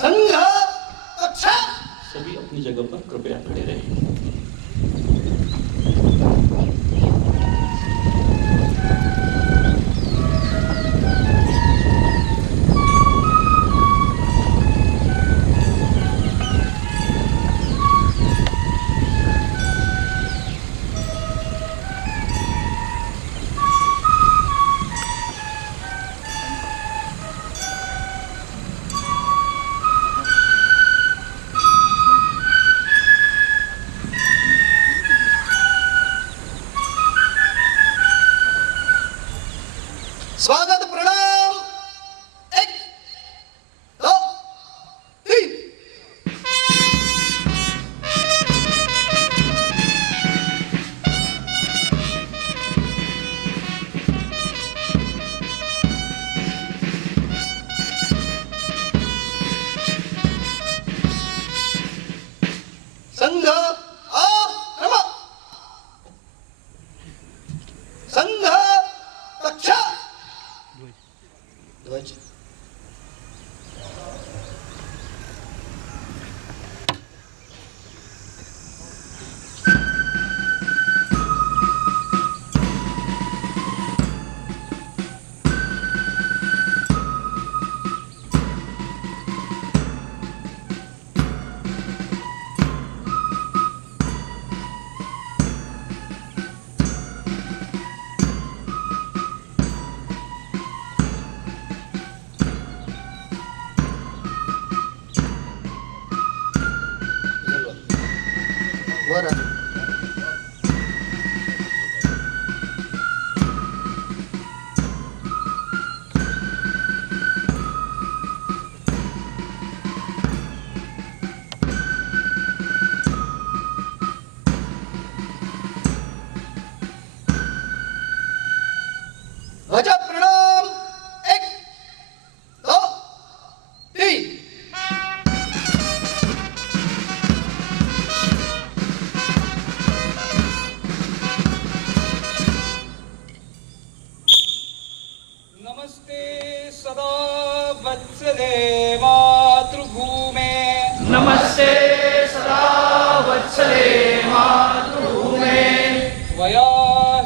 संघ कक्षा सभी अपनी जगह पर कृपया खड़े रहिए। स्वागत प्रणाम 1 2 3 संघ क्रम संघ कक्षा ध्वज वर ध्वज प्रणाम 1 2 3 नमस्ते सदा वत्सले मातृभूमे। नमस्ते सदा वत्सले मातृभूमे। त्वया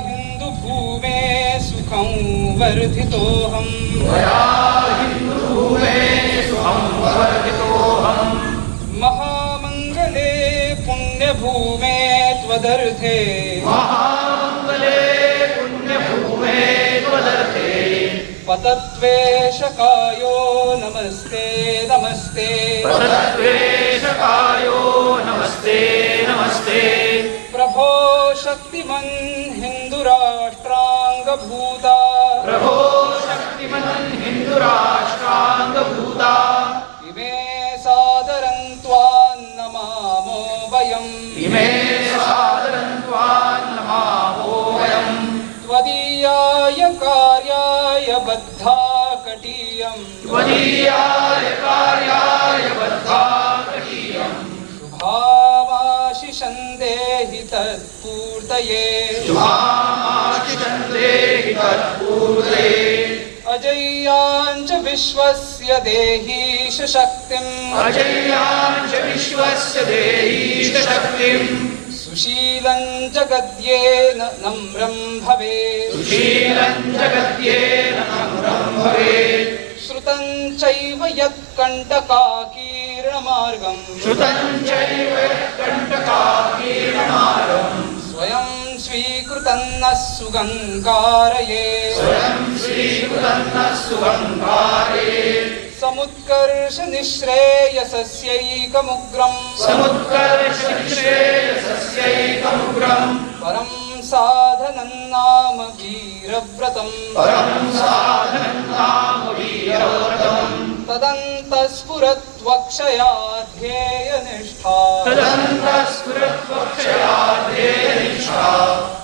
हिन्दुभूमे सुखं वर्धितोऽहम्। त्वया हिन्दुभूमे सुखं वर्धितोऽहम्। महामङ्गले पुण्यभूमे त्वदर्थे। महामङ्गले पुण्यभूमे त्वदर्थे। पतत्वेशकायो नमस्ते नमस्ते। पतत्वेशकायो नमस्ते नमस्ते। प्रभो शक्तिमन् हिन्दुराष्ट्राङ्गभूता। प्रभो शक्तिमन् हिन्दुराष्ट्राङ्गभूता। इमे सादरं त्वां नमामो वयम्। इमे सादरं त्वां नमामो वयम्। त्वदीयाय कार्याय बद्धा कटीयम्। त्वदीयाय कार्याय बद्धा कटीयम्। शुभामाशिषं देहि तत्पूर्तये। शुभामाशिषं देहि तत्पूर्तये। अजय्याञ्च विश्वस्य देहीश शक्तिम्। अजय्याञ्च विश्वस्य देहीश शक्तिम्। सुशीलं जगद्येन नम्रं भवेत्। सुशीलं जगद्येन नम्रं भवेत्। श्रुतं चैव यत्कण्टकाकीर्णमार्गम्। श्रुतं चैव कण्टकाकीर्णमार्गम्। स्वयं स्वीकृतं नः सुगङ्कारये। स्वयं श्रीकृतं नः सुगङ्कारयेत्। समुत्कर्ष निःश्रेयसस्यैकमुग्रम्। समुत्कर्षश्रेयसस्यैकमुग्रम्। परं साधनं नाम वीरव्रतम्। परं साधनं नाम वीरव्रतम्। तदन्तस्फुरत्वक्षया ध्येयनिष्ठा। तदन्तस्फुरत्वक्षया ध्येयनिष्ठा।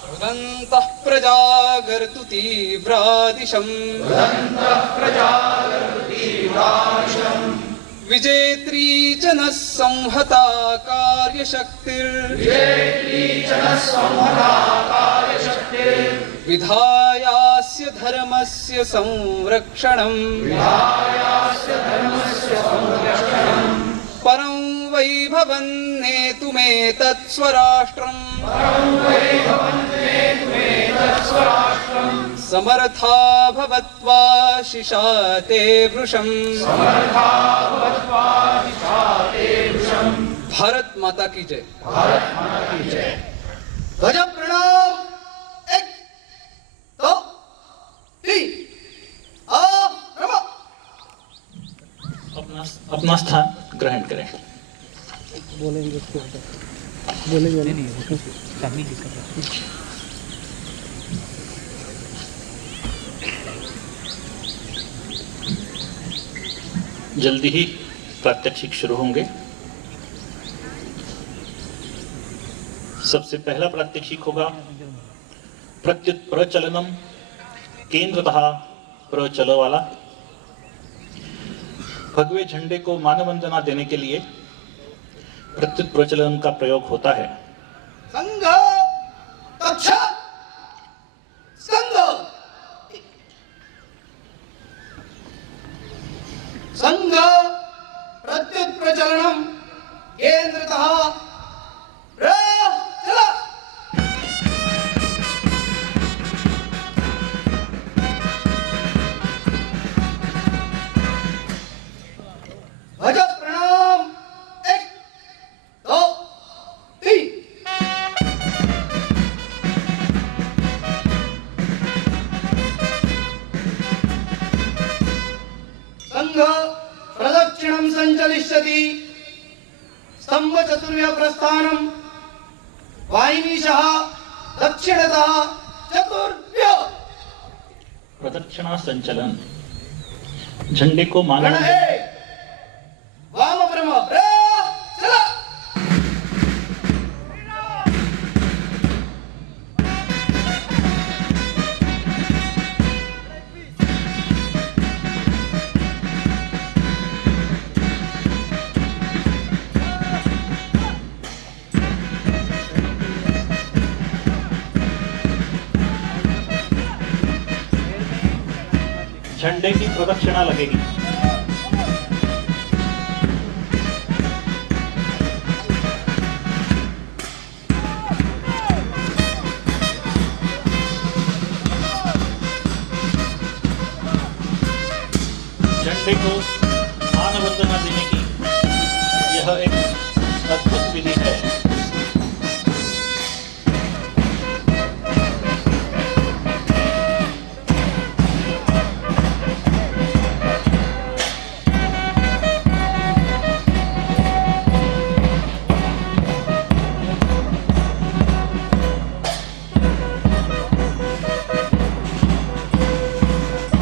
रुदन्तः प्रजागर्तु तीव्रादिशम्। रुदन्तः प्रजागर्तु तीव्रादिशम्। विजेत्री च नः संहता कार्यशक्तिर्। विजेत्री च नः संहता कार्यशक्तिर्। विधायास्य धर्मस्य संरक्षणम्। विधायास्य धर्मस्य संरक्षणम्। परं वैभवन्नेतुमेतत्स्वराष्ट्रम् समर्था भवत्वा शिशा ते वृषम् भारत माता की जय। ध्वज प्रणाम। 1 2 3 रमा। अपना स्थान ग्रहण करें। जल्दी ही प्रात्यक्षिक शुरू होंगे। सबसे पहला प्रात्यक्षिक होगा प्रत्युत प्रचलनम केंद्रतः प्रचल वाला। भगवे झंडे को मानवंदना देने के लिए प्रत्युत प्रचलन का प्रयोग होता है। संघ तक्षा संघ संघ प्रत्युत प्रचलनम केंद्रतः प्रचल। ध्वज प्रणाम। 1 2 3 संघ प्रदक्षिणं संचलिष्यति। स्तंभ चतुर्व्य प्रस्थानम वाहिनीशः दक्षिणतः चतुर्व्य। प्रदक्षिणा संचलन झंडे को गण मानव है वाम ब्रह्म प्रचल। झंडे की प्रदक्षिणा लगेगी। झंडे को मानवंदना देने की यह एक अद्भुत विधि है।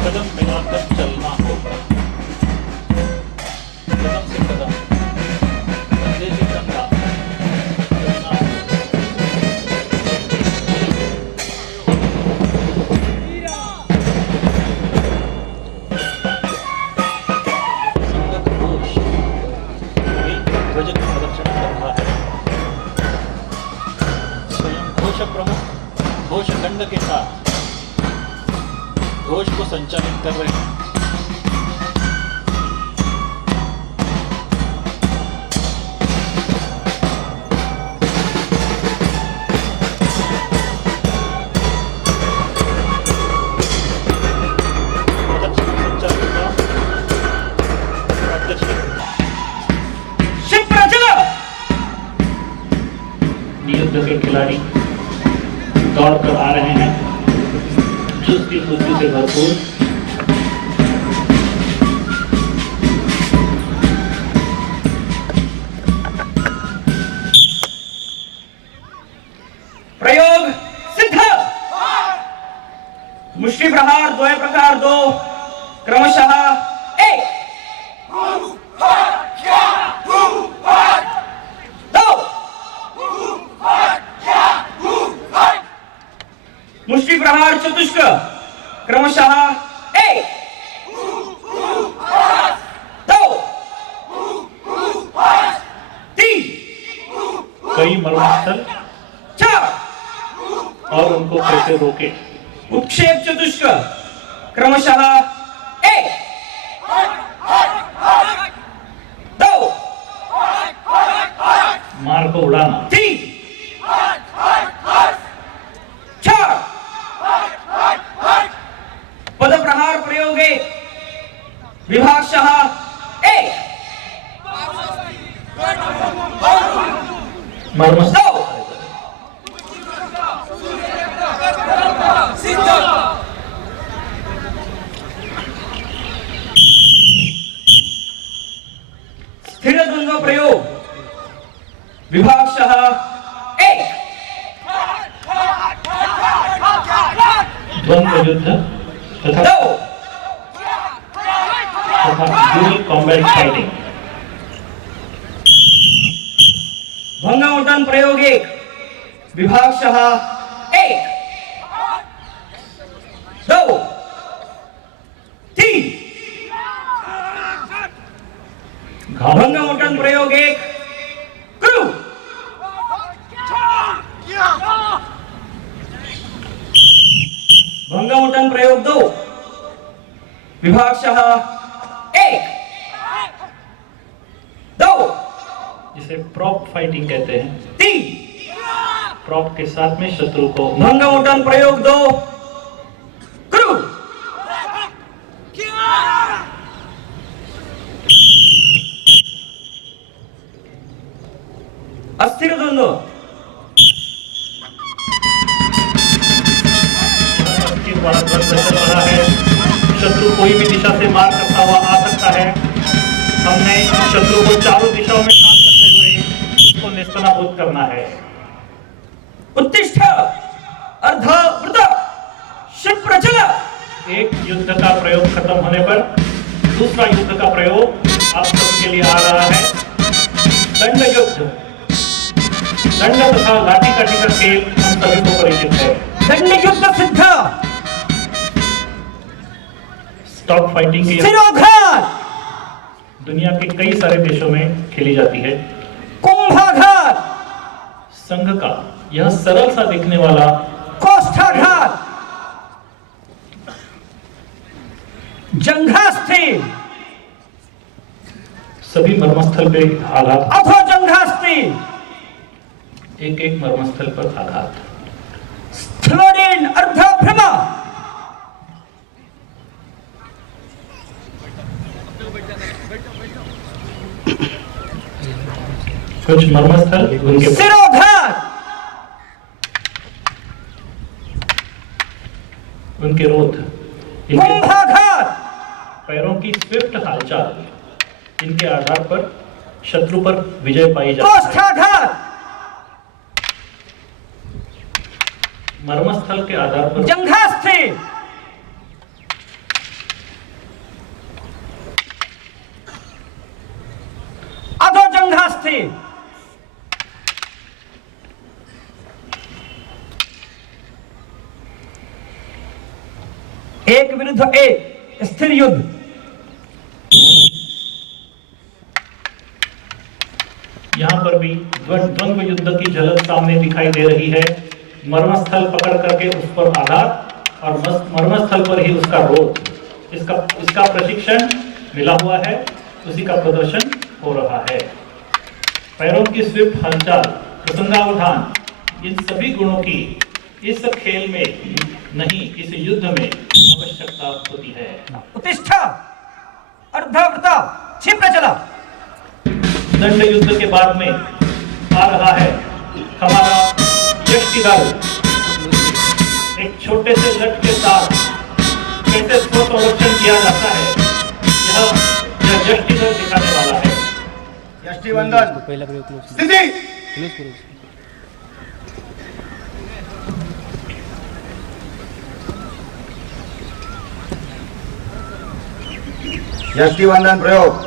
कदम मिलाकर चलना होगा। कदम से कदम, कंधे से कंधा चलना होगा। संगत घोष भी ध्वज की प्रदक्षिणा कर रहा है। स्वयं घोष प्रमुख घोष दंड के साथ घोष को संचालित कर रहे हैं। प्रदक्षिण संचालित का प्रात्यक्षिक युद्ध के खिलाड़ी दौड़ कर आ रहे हैं, चुस्ती फुर्ती से भरपूर। प्रयोग सिद्ध। मुष्टि प्रहार द्वय प्रकार 2 क्रमशः 1 2 मुष्टि प्रहार चतुष्क क्रमशः 1 2 3 कई मरणस्थल 4 और उनको कैसे रोके। उपक्षेप चतुष्क क्रमशः 1 2 विभागशः एक मर्मस्थ दो स्थिर द्वंद्व प्रयोग विभागशः एक द्वंद्व युद्ध तथा दो ड्यूल कॉम्बैट फाइटिंग। भंगावटन प्रयोग एक विभागशः एक दो तीन भंगावटन प्रयोग एक करो भंगावटन प्रयोग दो विभागशः एक दो जिसे प्रॉप फाइटिंग कहते हैं। तीन प्रॉप के साथ में शत्रु को भंगावटन प्रयोग दो करो अस्थिर द्वंद्व के द्वारा द्वंद्व चल रहा है। शत्रु कोई भी दिशा से मार करता हुआ आ सकता है। हमने शत्रु को चारों दिशाओं में काम करते हुए उसको नेस्तनाबूद करना है। उत्तिष्ठ अर्धवृत क्षिप्रचल एक युद्ध का प्रयोग खत्म होने पर दूसरा युद्ध का प्रयोग आप सबके लिए आ रहा है। दंड युद्ध। दंड तथा लाठी काठी का खेल हम सभी को परिचित है। दंड युद्ध सिद्ध स्टॉक फाइटिंग की सिरोघात दुनिया के कई सारे देशों में खेली जाती है। कुंभाघात संघ का यह सरल सा दिखने वाला कोष्ठाघात जंघास्थि सभी मर्मस्थल पे आघात, अथो जंघास्थि एक एक मर्मस्थल पर आघात। स्थलोडेन अर्धभ्रम कुछ मर्मस्थल उनके सिरोघात उनके रोध, इनके कुंभाघात पैरों की स्विफ्ट हालचाल, इनके आधार पर शत्रु पर विजय पाई जाती है। कोष्ठाघात मर्मस्थल के आधार पर जंघास्थि अधो जंघास्थि एक विरुद्ध एक स्थिर युद्ध यहाँ पर भी द्वंद्व युद्ध की झलक सामने दिखाई दे रही है। मर्मस्थल पकड़ करके उस पर आघात और मर्मस्थल पर ही उसका रोध, इसका प्रशिक्षण मिला हुआ है, उसी का प्रदर्शन हो रहा है। पैरों की स्विफ्ट हलचल, प्रसंगावधान, इन सभी गुणों की इस खेल में नहीं, इस युद्ध में आवश्यकता होती है। उत्तिष्ठ अर्धवृत क्षिप्रचल दंड युद्ध के बाद में आ रहा है हमारा यष्टि दल। एक छोटे से लठ के साथ कैसे स्वसंरक्षण किया जाता है, यह यष्टि दल दिखाने वाला है। यष्टि वंदन स्थिति यष्टि वंदन प्रयोग।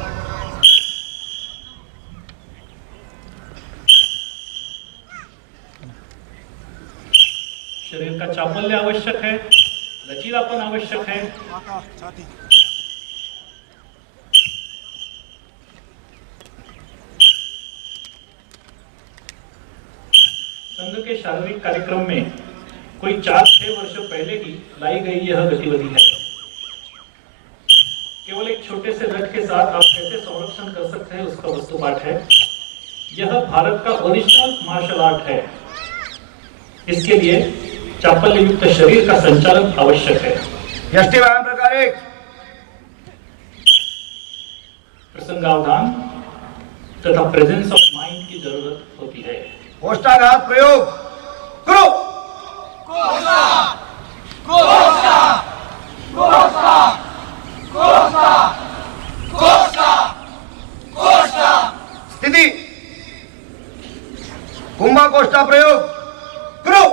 शरीर का चापल्य आवश्यक है, लचीलापन आवश्यक है। संघ के शारीरिक कार्यक्रम में कोई 4-6 वर्ष पहले ही लाई गई यह गतिविधि है। केवल एक छोटे से रथ के साथ आप कैसे संरक्षण कर सकते हैं, उसका वस्तु पाठ है। यह भारत का ओरिजिनल मार्शल आर्ट है। इसके लिए चापल्य युक्त शरीर का संचालन आवश्यक है। यष्टि व्यायाम प्रकार एक। प्रसंगावधान तथा प्रेजेंस ऑफ माइंड की जरूरत होती है। कोष्ठाघात प्रयोग करो। स्थिति कुंभा कोष्ठा प्रयोग करो।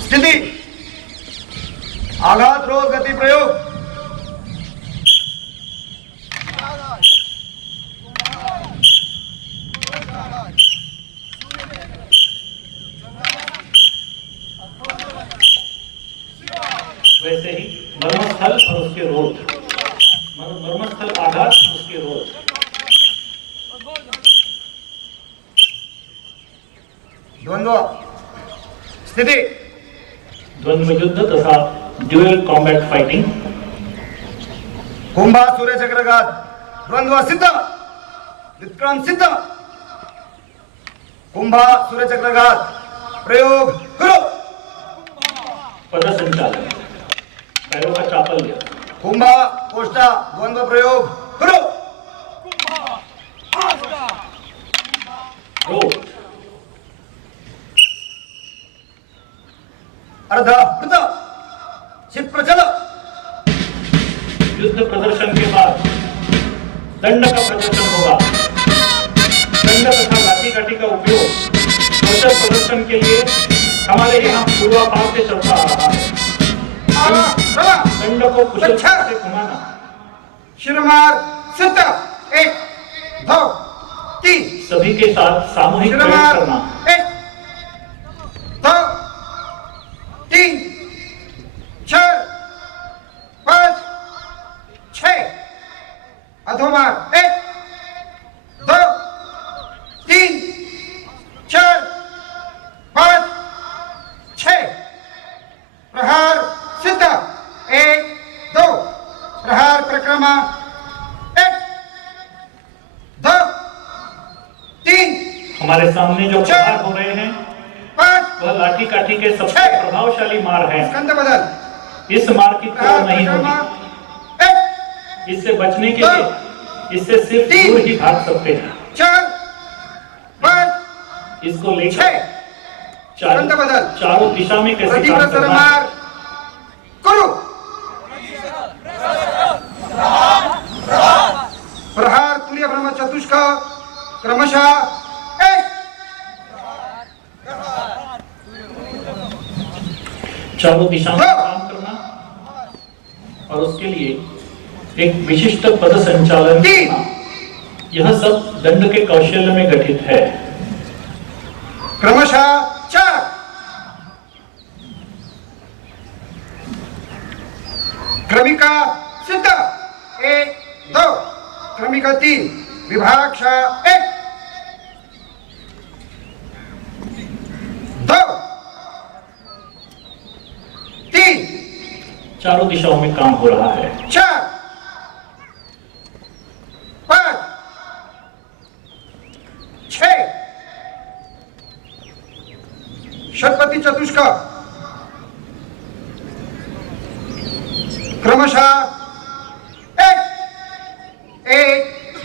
स्थिति आघात रोध गति प्रयोग। वैसे ही मर्मस्थल और उसके रोध, मर्मस्थल आघात उसके रोध। द्वंद्व स्थिति द्वंद्व युद्ध तथा ड्यूअल कॉम्बैट फाइटिंग। कुंभा सूर्य चक्रघात द्वंद्व सिद्ध विक्रम सिद्ध। कुंभा सूर्य चक्रघात प्रयोग करो। पद संचालन, पैरों का चापल्य। कुंभा कोष्ठा द्वंद्व प्रयोग करो। रोध, अर्ध वृत चित प्रचल। युद्ध प्रदर्शन के बाद दंड का प्रदर्शन होगा। दंड तथा लाठी काठी का उपयोग कौशल प्रदर्शन के लिए हमारे यहाँ पूर्वापार से चलता आ रहा है। दंड को कुशलता से घुमाना। शिरमार सिद्ध 1 2 3। सभी के साथ सामूहिक प्रयोग करना। 1 2 3 4 5 6। अधोमार 1 2 3 4 5 6। प्रहार सिद्ध 1 2। प्रहार परिक्रमा 1 2 3। हमारे सामने जो प्रहार हो रहे हैं 5 वह लाठी काठी के सबसे प्रभावशाली मार है। स्कंद बदल। इस मार की तोड़ नहीं परिक्रमा होगी। 1 इससे बचने के लिए इससे सिर्फ दूर ही भाग सकते हैं। 4 5 इसको लेकर 6। स्कंद बदल। चारों दिशा में कैसे प्रतिभा काम करना है। सरमार करो। प्रहार तुल्य ब्रह्म चतुष्क क्रमशः 1। चारों दिशा में काम करना और उसके लिए एक विशिष्ट पद संचालन करना, यह सब दंड के कौशल्य में गठित है। क्रमशः 4। क्रमिका सिद्ध 1 2। क्रमिका 3। विभाक्ष 1 2 3 चारों दिशाओं में काम हो रहा है। 4 5 6। षट्पति चतुष्क क्रमशः 1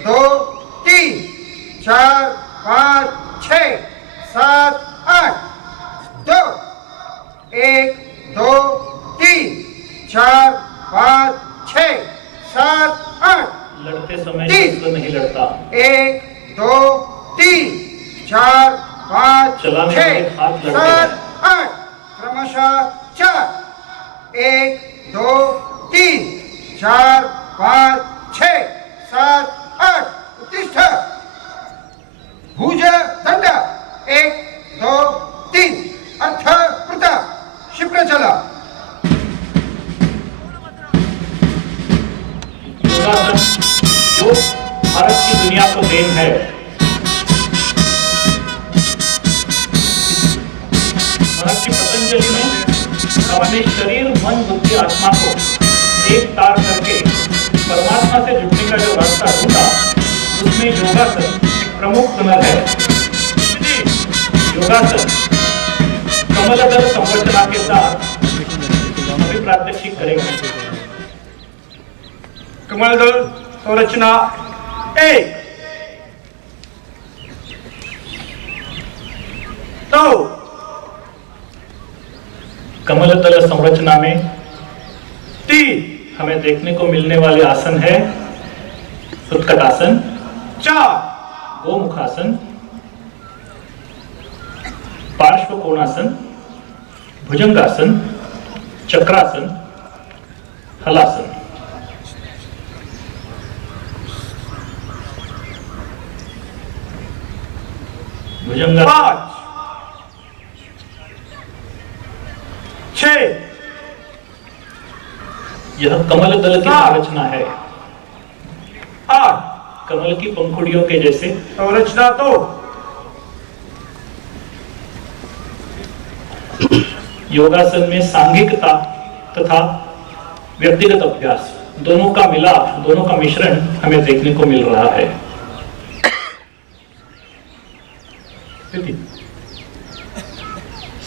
2 3 4 5 6 7 8 2 1 2 3 4 5 6 7 8। लड़ते समय तीन। शस्त्र नहीं लड़ता। 1 2 3 4 5 चलाने 6 वाले हाथ लड़ते 7 हैं। 8। क्रमशः 4 1 2 3 4 5 6 7 8। उत्तिष्ठ। भुज दंड 1 2 3। अर्थ वृत क्षिप्र चला। जो भारत की दुनिया को देन है। महर्षि पतंजलि ने अपने शरीर मन बुद्धि आत्मा को एक तार करके परमात्मा से जुड़ने का जो रास्ता ढूंढा उसमें योगासन एक प्रमुख हुनर है। योगासन कमलदल संरचना के साथ करेंगे। कमल दल संरचना 1 2 कमल दल संरचना में 3 हमें देखने को मिलने वाले आसन है उत्कटासन, 4 गोमुखासन, पार्श्व कोणासन, भुजंगासन, चक्रासन, हलासन। भुजंगासन 5 6 यह कमल दल की संरचना है, 8 कमल की पंखुड़ियों के जैसे। संरचना 2 योगासन में सांघिकता तथा व्यक्तिगत अभ्यास दोनों का मिलाप, दोनों का मिश्रण हमें देखने को मिल रहा है।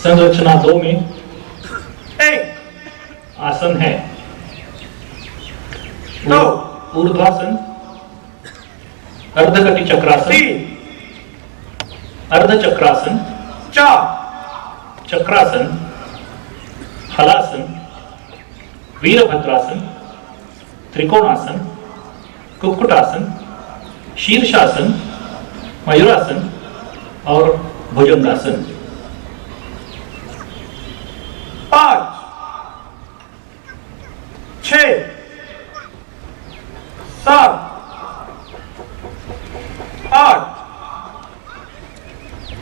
संरचना 2 में 1 आसन है 2 ऊर्ध्वासन, अर्धकटी चक्रासन, 3 अर्ध चक्रासन, 4 चक्रासन, हलासन, वीरभद्रासन, त्रिकोणासन, कुक्कुटासन, शीर्षासन, मयूरासन और भुजंगासन। 5 6 7 8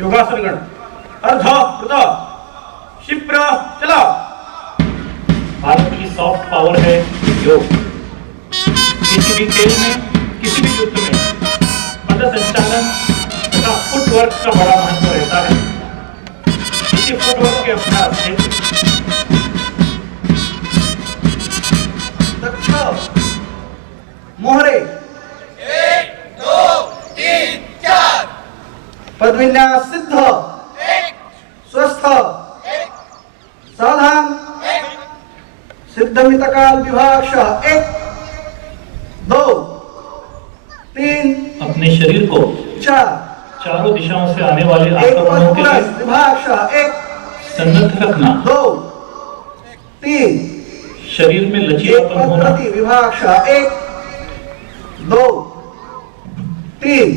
योगासन गण अर्ध वृत क्षिप्र चला। भारत की सॉफ्ट पावर है योग। किसी भी खेल में, किसी भी युद्ध में पद संचालन तथा फुटवर्क का बड़ा महत्व रहता है। इसी फुटवर्क के अभ्यास से दक्ष मोहरे 1 2 3 4 पदविन्यास सिद्ध स्वस्थ सावधान सिद्धमितकाल विभाग 1 2 3 अपने शरीर को 4 चारों दिशाओं से आने वाले एक आक्रमणों के लिए विभाग 1 सन्नद्ध रखना, 2 3 शरीर में एक लचीलापन पद होना, प्रति विभाग 1 2 3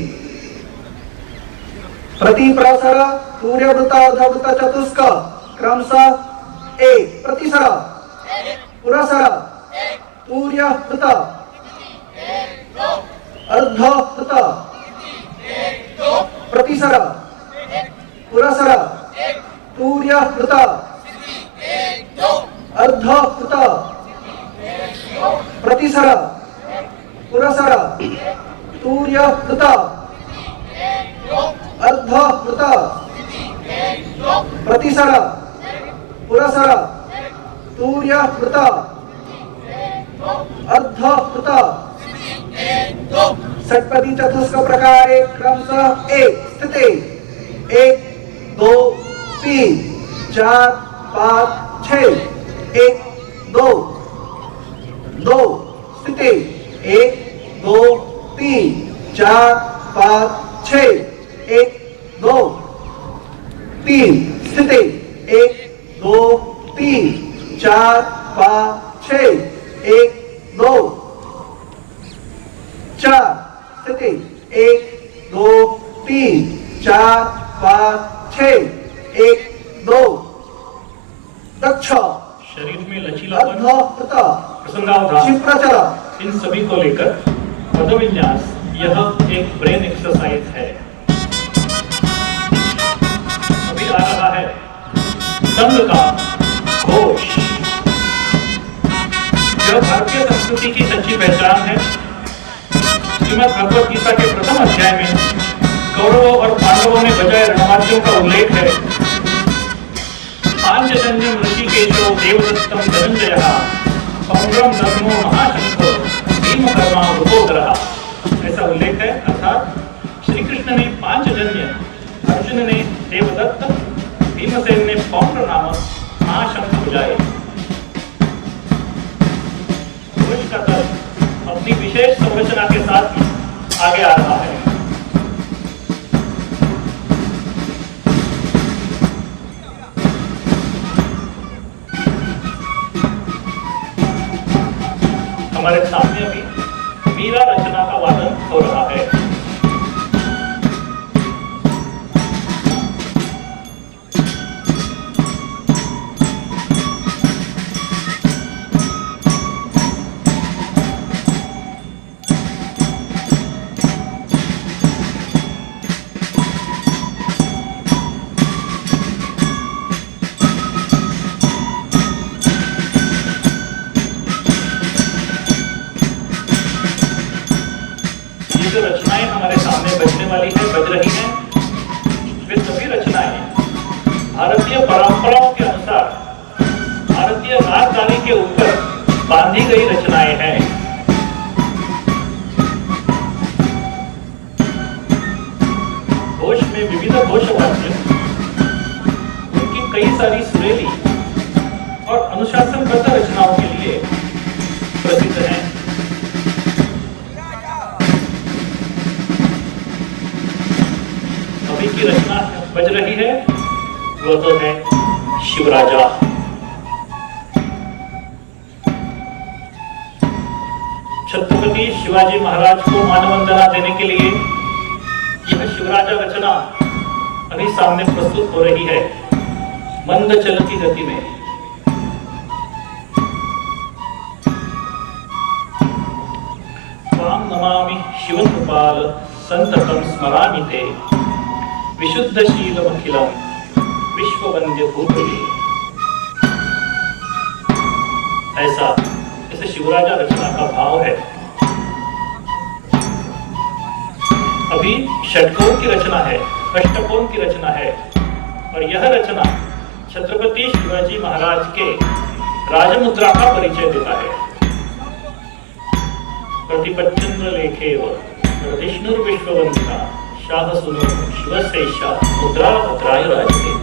प्रति प्रसर सूर्यवृत्त अधवृत्त चतुष्क क्रमशः 1 प्रतिसर पुरसर सूर्यवृत्त अर्धवृत्त प्रतिसर पुरसर सूर्यवृत्त अर्धवृत्त प्रतिसर पुरसर सूर्यवृत्त अर्धवृत्त प्रतिसर पुरसर सूर्यवृत्त अर्धवृत्त षट्पदी चतुष्क प्रकारे क्रमशः 1 स्थिति 1 2 3 4 5 6 1 2 2 स्थिति 1 2 3 4 5 6 1 2 3 स्थिति 1 2 3 4 5 6 1 2 4 स्थिति 1 2 3 4 5 6 1 2 दक्ष शरीर में लचीलापन, अर्धवृत्त प्रसंगावधान, क्षिप्रचल इन सभी को लेकर पदविन्यास यह एक ब्रेन एक्सरसाइज है। अभी आ रहा है संघ का घोष। यह भारतीय संस्कृति की सच्ची पहचान है। श्रीमद् भगवद गीता के प्रथम अध्याय में कौरवों और पांडवों ने बजाय रणवाद्यों का उल्लेख है। पांचजन्यम ऋषिकेशो देवदत्तम धनंजयः पौंड्रम नर्मो महाशंखो भीमकर्मा वृकोदरः, ऐसा उल्लेख है। अर्थात श्री कृष्ण ने पांचजन्य, अर्जुन ने देवदत्त, भीमसेन ने पौंड्र नामक महाशंख बजाए। अपनी विशेष संरचना के साथ आगे आ रहा है। हमारे सामने अभी मीरा रचना का वादन हो रहा है। जो रचनाएं हमारे सामने बजने वाली है, बज रही हैं, वे सभी रचनाएं भारतीय परंपराओं के अनुसार भारतीय रागदानी के ऊपर बांधी गई रचनाएं हैं। घोष में विविध घोषवाक्य, उनकी कई सारी सुरीली और अनुशासनबद्ध रचनाओं के लिए प्रसिद्ध हैं। की रचना बज रही है वो तो है शिवराजा। छत्रपति शिवाजी महाराज को मानवंदना देने के लिए यह शिवराजा रचना अभी सामने प्रस्तुत हो रही है मंद चलती गति में। त्वां नमामि शिवकृपाल संततं स्मरामि ते विशुद्धशीलमखिलं विश्ववन्द्य भूतले। ऐसा इस शिवराजा रचना का भाव है। अभी षटकोण की रचना है, अष्टकोण की रचना है, और यह रचना छत्रपति शिवाजी महाराज के राजमुद्रा का परिचय देता है। प्रतिपच्चंद्र लेखेव प्रतिष्णुर्विश्ववन्दिता शाह सुनो शिवस्यैषा मुद्रा भद्राय राजते।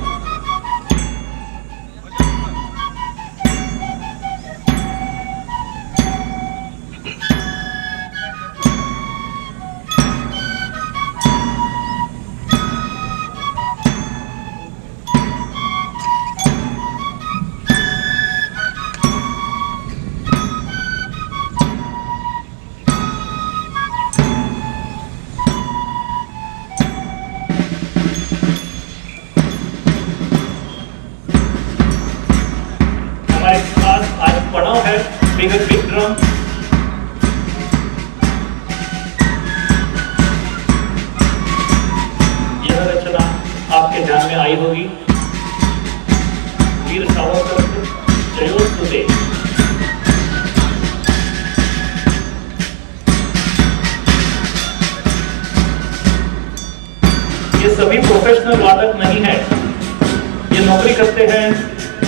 Big drum. यह रचना आपके ध्यान में आई होगी। वीर सावरकर जयोस्तुते। ये सभी प्रोफेशनल वादक नहीं है। ये नौकरी करते हैं,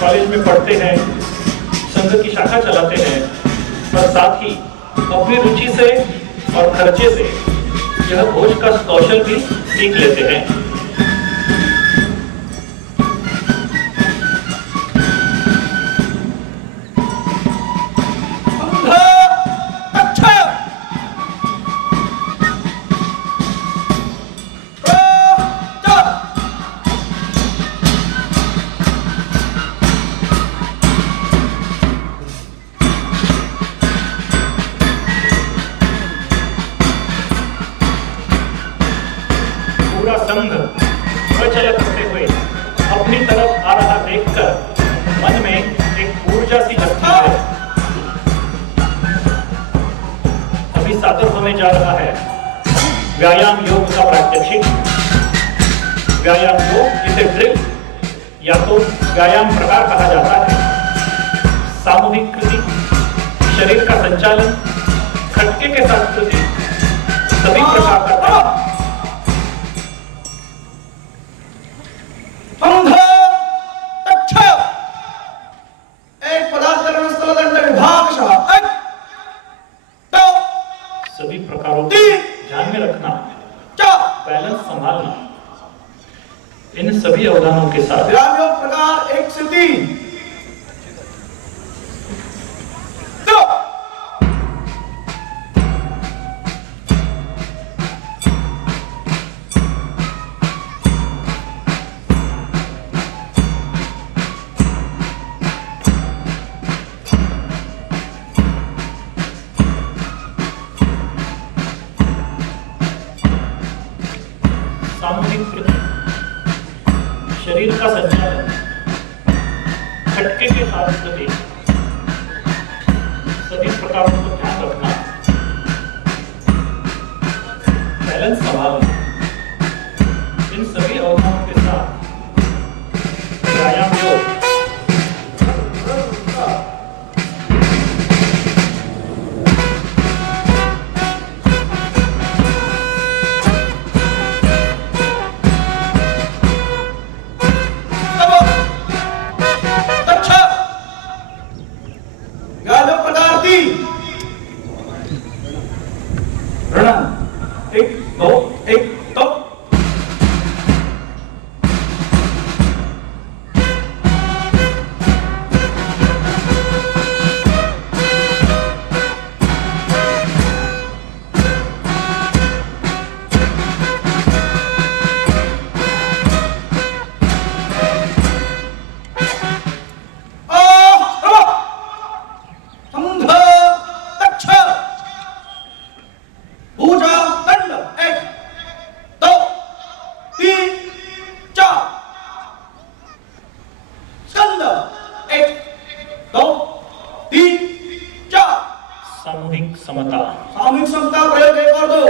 कॉलेज में पढ़ते हैं, संघ की शाखा चलाते हैं, और साथ ही अपनी रुचि से और खर्चे से यह घोष का कौशल भी सीख लेते हैं। संघ प्रचल करते हुए अपनी तरफ आ रहा देखकर मन में एक ऊर्जा सी लगती है। अभी सादर होने जा रहा है व्यायाम योग का प्रात्यक्षिक। व्यायाम योग, जिसे ड्रिल या तो व्यायाम प्रकार कहा जाता है, सामूहिक कृति, शरीर का संचालन, खटके के साथ कृति, सभी प्रकार का सभी प्रकारों को ध्यान में रखना, बैलेंस संभालना, इन सभी अवधानों के साथ प्रकार 1 से 3। इसका संचालन झटके के साथ होते सभी प्रकारों को ध्यान रखना बैलेंस संभालना, इन सभी अवधानों के साथ व्यायाम योग सामूहिक समता प्रयोग एक और दो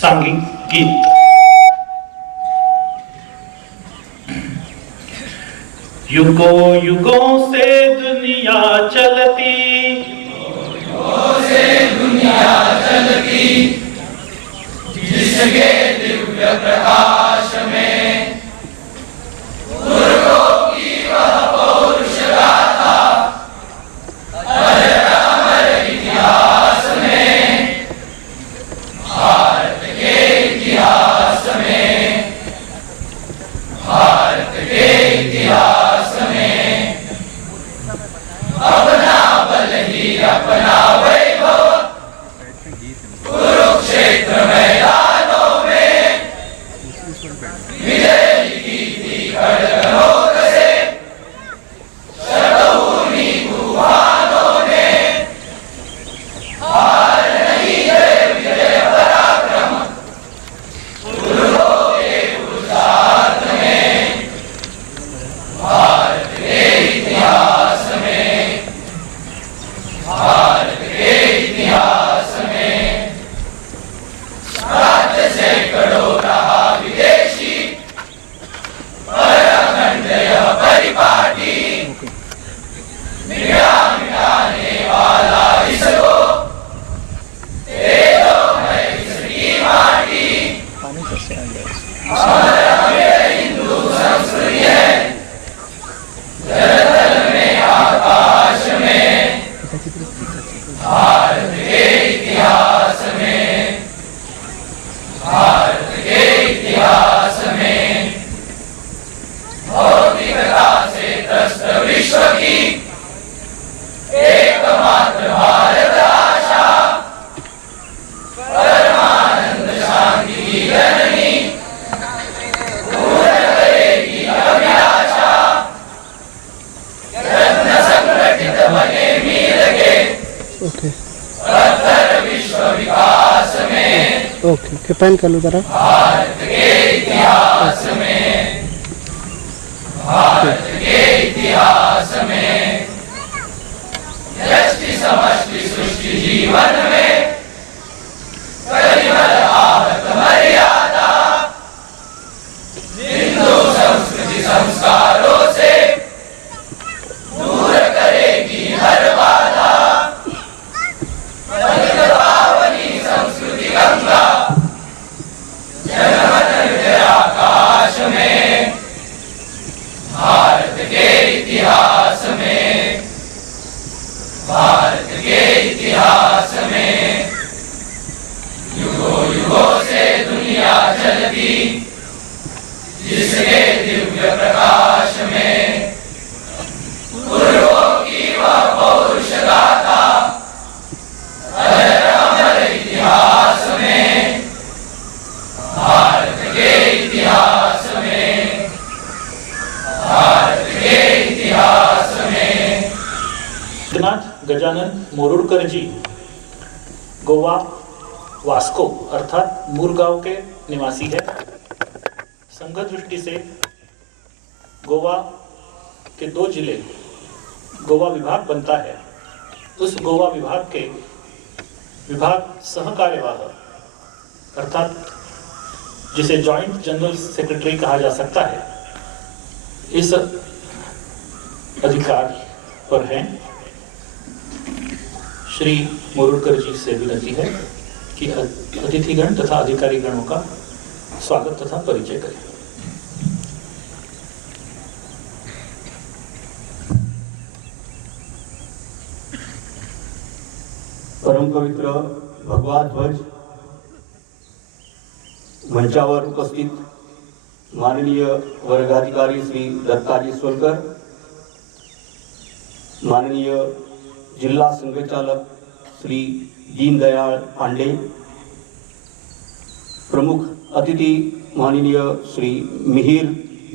सांघिक गीत। युगों युगों से दुनिया चलती, जिसके दिव्य प्रकाश में पुरखों की वह पौरुष गाथा अजर अमर इतिहास में, भारत के इतिहास में, भारत के इतिहास में अपना बल ही अपना वैभव कुरुक्षेत्र मैदानों में विजय की थी खड़गनों से, शतभूमि तूफानों में हार नहीं है विजय पराक्रम, पुरखों के पुरुषार्थ में, भारत के इतिहास में, भारत के इतिहास में राज्य से कड़ो रहा विदेशी, पर अखंड यह परिपाटी, मिटाने वाला इसको तेजो है इसकी माटी, हमारा हिंदू संस्कृति है, जलतल में आकाश में, भारत के इतिहास में, भारत के इतिहास में भौतिकता से त्रस्त विश्व की एकमात्र भारत आशा, परमानंद शांति की जननी पूर्ण करेगी अभिलाषा, रत्न संगठित बने मील के पत्थर विश्व विकास में, ओके पैन कर लो जरा। भारत के इतिहास में, भारत के इतिहास में यष्टि समष्टि सृष्टि जीवन में परिमल आहत मर्यादा, हिंदू संस्कृति संस्कारों से दूर करेगी मोरुड़कर जी गोवा वास्को अर्थात मुरगांव के निवासी है। संघ दृष्टि से गोवा के 2 जिले गोवा विभाग बनता है। उस गोवा विभाग के विभाग सहकार्यवाह अर्थात जिसे जॉइंट जनरल सेक्रेटरी कहा जा सकता है, इस अधिकार पर हैं। श्री मोरुड़कर जी से विनती है कि अतिथिगण तथा अधिकारी गणों का स्वागत तथा परिचय करें। परम पवित्र भगवा ध्वज मंचावर उपस्थित माननीय वर्गाधिकारी श्री दत्ताजी सोलकर, माननीय जिल्हा संघचालक श्री दीनदयाळ पांडे, प्रमुख अतिथि माननीय श्री मिहिर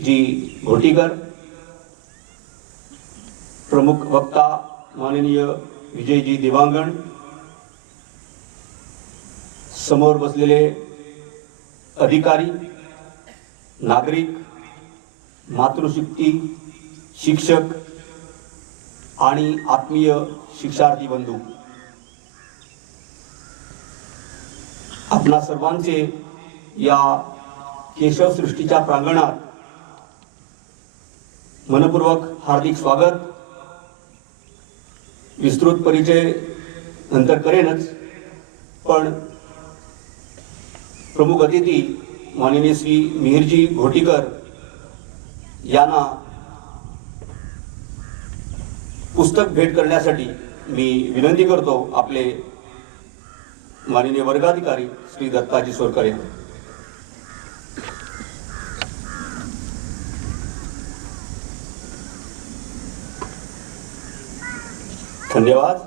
जी घोटीकर, प्रमुख वक्ता माननीय विजयजी देवांगण, समोर बसलेले अधिकारी, नागरिक, मातृशक्ती, शिक्षक आणि आत्मीय शिक्षार्थी बंधू, आपणा सर्वांचे या केशव सृष्टीच्या प्रांगणात मनपूर्वक हार्दिक स्वागत। विस्तृत परिचय नंतर करेनच, पण प्रमुख अतिथी माननीय श्री मिहिरजी घोटीकर यांना पुस्तक भेट करण्यासाठी मी विनंती करतो आपले माननीय वर्गाधिकारी श्री दत्ताजी सोलकर यांना। धन्यवाद।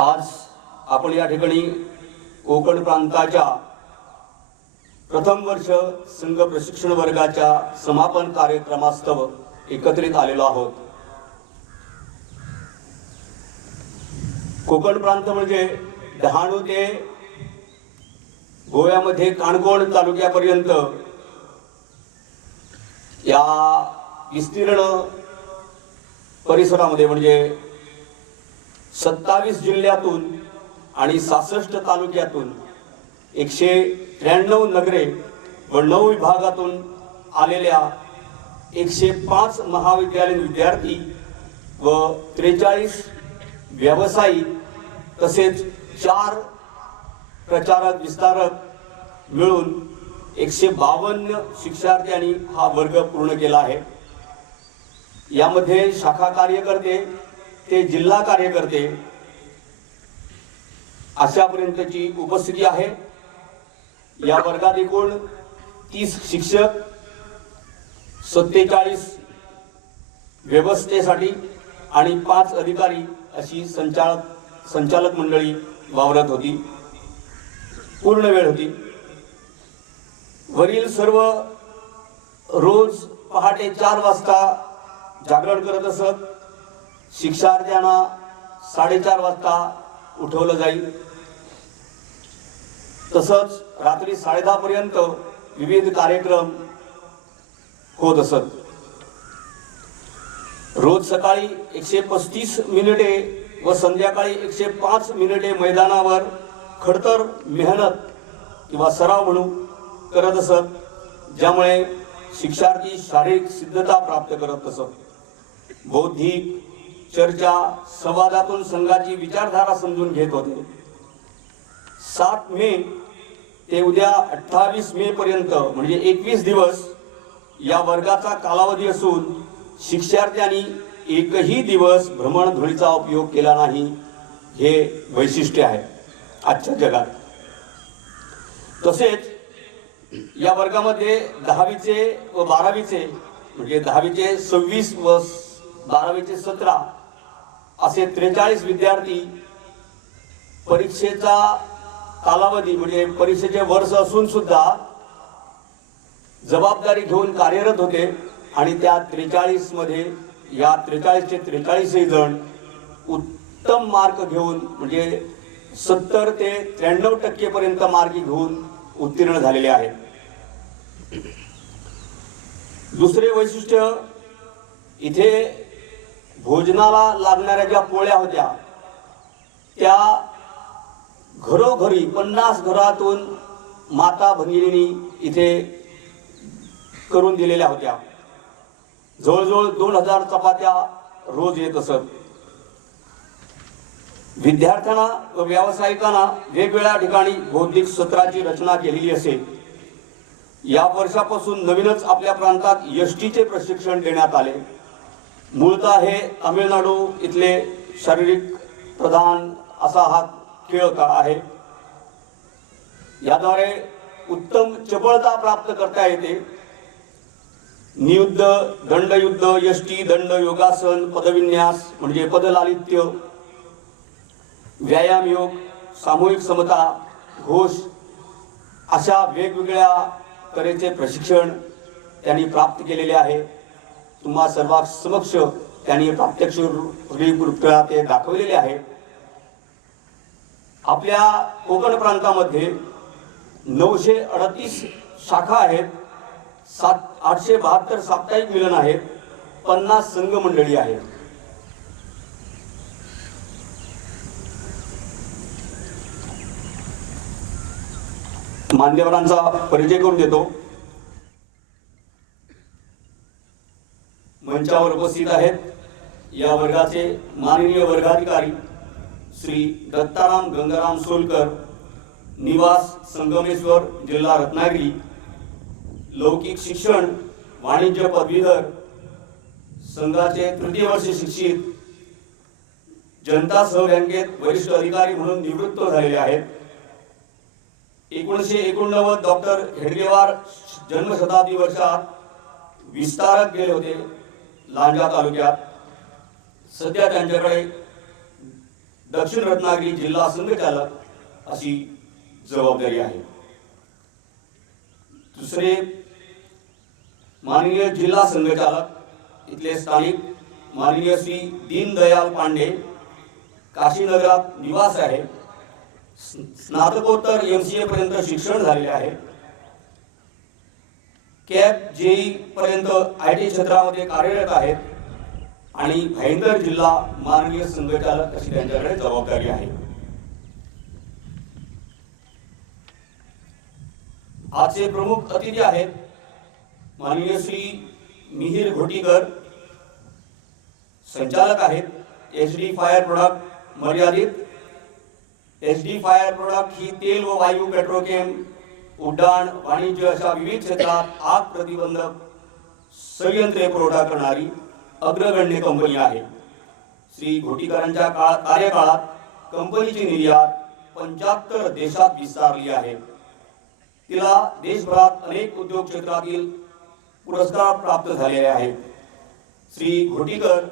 आज आपण या ठिकाणी कोकण प्रांताच्या प्रथम वर्ष संघ प्रशिक्षण वर्गाच्या समापन कार्यक्रमास्तव एकत्रित आलेलो आहोत। कोकण प्रांत म्हणजे डहाणू ते गोव्यामध्ये काणकोण तालुक्यापर्यंत या विस्तीर्ण परिसरामध्ये म्हणजे 27 जिल्ह्यातून आणि 66 तालुक्यातून 193 नगरे व 9 विभागातून आलेल्या 105 महाविद्यालयीन विद्यार्थी व 43 व्यावसायिक तसेच 4 प्रचारक विस्तारक मिळून 152 शिक्षार्थ्यांनी हा वर्ग पूर्ण केला आहे। यामध्ये शाखा कार्यकर्ते ते जिल्हा कार्यकर्ते अशापर्यंतची उपस्थिती आहे। या वर्गात एकूण 30 शिक्षक, 47 व्यवस्थेसाठी आणि 5 अधिकारी अशी संचालक मंडळी वावरत होती। पूर्ण वेळ होती। वरील सर्व रोज पहाटे 4 वाजता जागरण करत असत। शिक्षार्थ्यांना 4:30 वाजता उठवलं जाईल। तसंच रात्री 10:30 पर्यंत विविध कार्यक्रम होत असत। रोज सकाळी 135 मिनिटे व संध्याकाळी 105 मिनिटे मैदानावर खडतर मेहनत किंवा सराव म्हणून करत असत, ज्यामुळे शिक्षार्थी शारीरिक सिद्धता प्राप्त करत असत। बौद्धिक चर्चा संवादातून संघाची विचारधारा समजून घेत होते। 7 मे ते उद्या 28 मे पर्यंत म्हणजे 21 दिवस या वर्गाचा कालावधी असून शिक्षार्थ्यांनी एकही दिवस भ्रमणध्वनीचा उपयोग केला नाही, हे वैशिष्ट्य आहे आजच्या जगात। तसेच या वर्गामध्ये 10वीचे व 12वीचे म्हणजे 10वीचे 26 व 12वीचे 17 असे 43 विद्यार्थी परीक्षेचा कालावधी म्हणजे परीक्षेचे वर्ष असून सुद्धा जबाबदारी घेऊन कार्यरत होते आणि त्या 43 मध्ये या 43चे 43 जण उत्तम मार्क घेऊन म्हणजे 70 ते 93% पर्यंत मार्क घेऊन उत्तीर्ण झालेले आहेत. दुसरे वैशिष्ट्य, इथे भोजनाला लागणाऱ्या ज्या पोळ्या होत्या त्या घरोघरी 50 घरातून माता भगिनींनी इथे करून दिलेल्या होत्या. जवळजवळ 2000 चपात्या रोज येत असत. विद्यार्थ्यांना व व्यावसायिकांना वेगवेगळ्या ठिकाणी बौद्धिक सत्राची रचना केलेली असेल. या वर्षापासून नवीनच आपल्या प्रांतात यष्टीचे प्रशिक्षण देण्यात आले. मूळतः हे तामिळनाडू इथले शारीरिक प्रधान असा हा खेळ आहे. याद्वारे उत्तम चपळता प्राप्त करता येते. नियुद्ध, दंडयुद्ध, यष्टी, दंड, योगासन, पदविन्यास म्हणजे पदलालित्य, व्यायाम योग, सामूहिक समता, घोष अशा वेगवेगळ्या तऱ्हेचे प्रशिक्षण त्यांनी प्राप्त केलेले आहे. तुम्हा सर्वांसमक्ष त्यांनी प्रात्यक्षिकरित्या ते दाखवलेले आहे. आपल्या कोकण प्रांतामध्ये 938 शाखा आहेत, 872 साप्ताहिक मिलन आहेत, 50 संघ मंडळी आहेत. मान्यवरांचा परिचय करून देतो. मंचावर उपस्थित आहेत या वर्गाचे माननीय वर्गाधिकारी श्री दत्ताराम गंगाराम सोलकर, निवास संगमेश्वर, जिल्हा रत्नागिरी, लौकिक शिक्षण, वाणिज्य पदवीधर, संघाचे 3य वर्ष शिक्षित, जनता सह बँकेत वरिष्ठ अधिकारी म्हणून निवृत्त झालेले आहेत. 1989 डॉक्टर हेडगेवार जन्मशताब्दी वर्षात विस्तारक गेले होते लांजा तालुक्यात. सध्या त्यांच्याकडे दक्षिण रत्नागिरी जिल्हा संघचालक अशी जबाबदारी आहे. दुसरे माननीय जिल्हा संघचालक इथले स्थानिक माननीय श्री दीनदयाल पांडे, काशीनगरात निवास आहे. स्नातकोत्तर MCA पर्यंत शिक्षण झालेले आहे. कॅप JEE पर्यंत IT क्षेत्रामध्ये कार्यरत आहेत आणि भाईंदर जिल्हा माननीय संघचालक अशी त्यांच्याकडे जबाबदारी आहे. आजचे प्रमुख अतिथी आहेत माननीय श्री मिहिर घोटीकर, संचालक आहेत HD फायर प्रोडक्ट मर्यादित. HD फायर प्रोडक्ट ही तेल व वायू, पेट्रोकेम, उड्डाण, वाणिज्य अशा विविध क्षेत्रात आग प्रतिबंधक संयंत्रे पुरवठा करणारी अग्रगण्य कंपनी आहे. श्री घोटीकरांच्या कार्यकाळात कंपनीची निर्यात 75 देशात विस्तारली आहे. तिला देशभरात अनेक उद्योग क्षेत्रातील पुरस्कार प्राप्त झालेले आहेत. श्री घोटीकर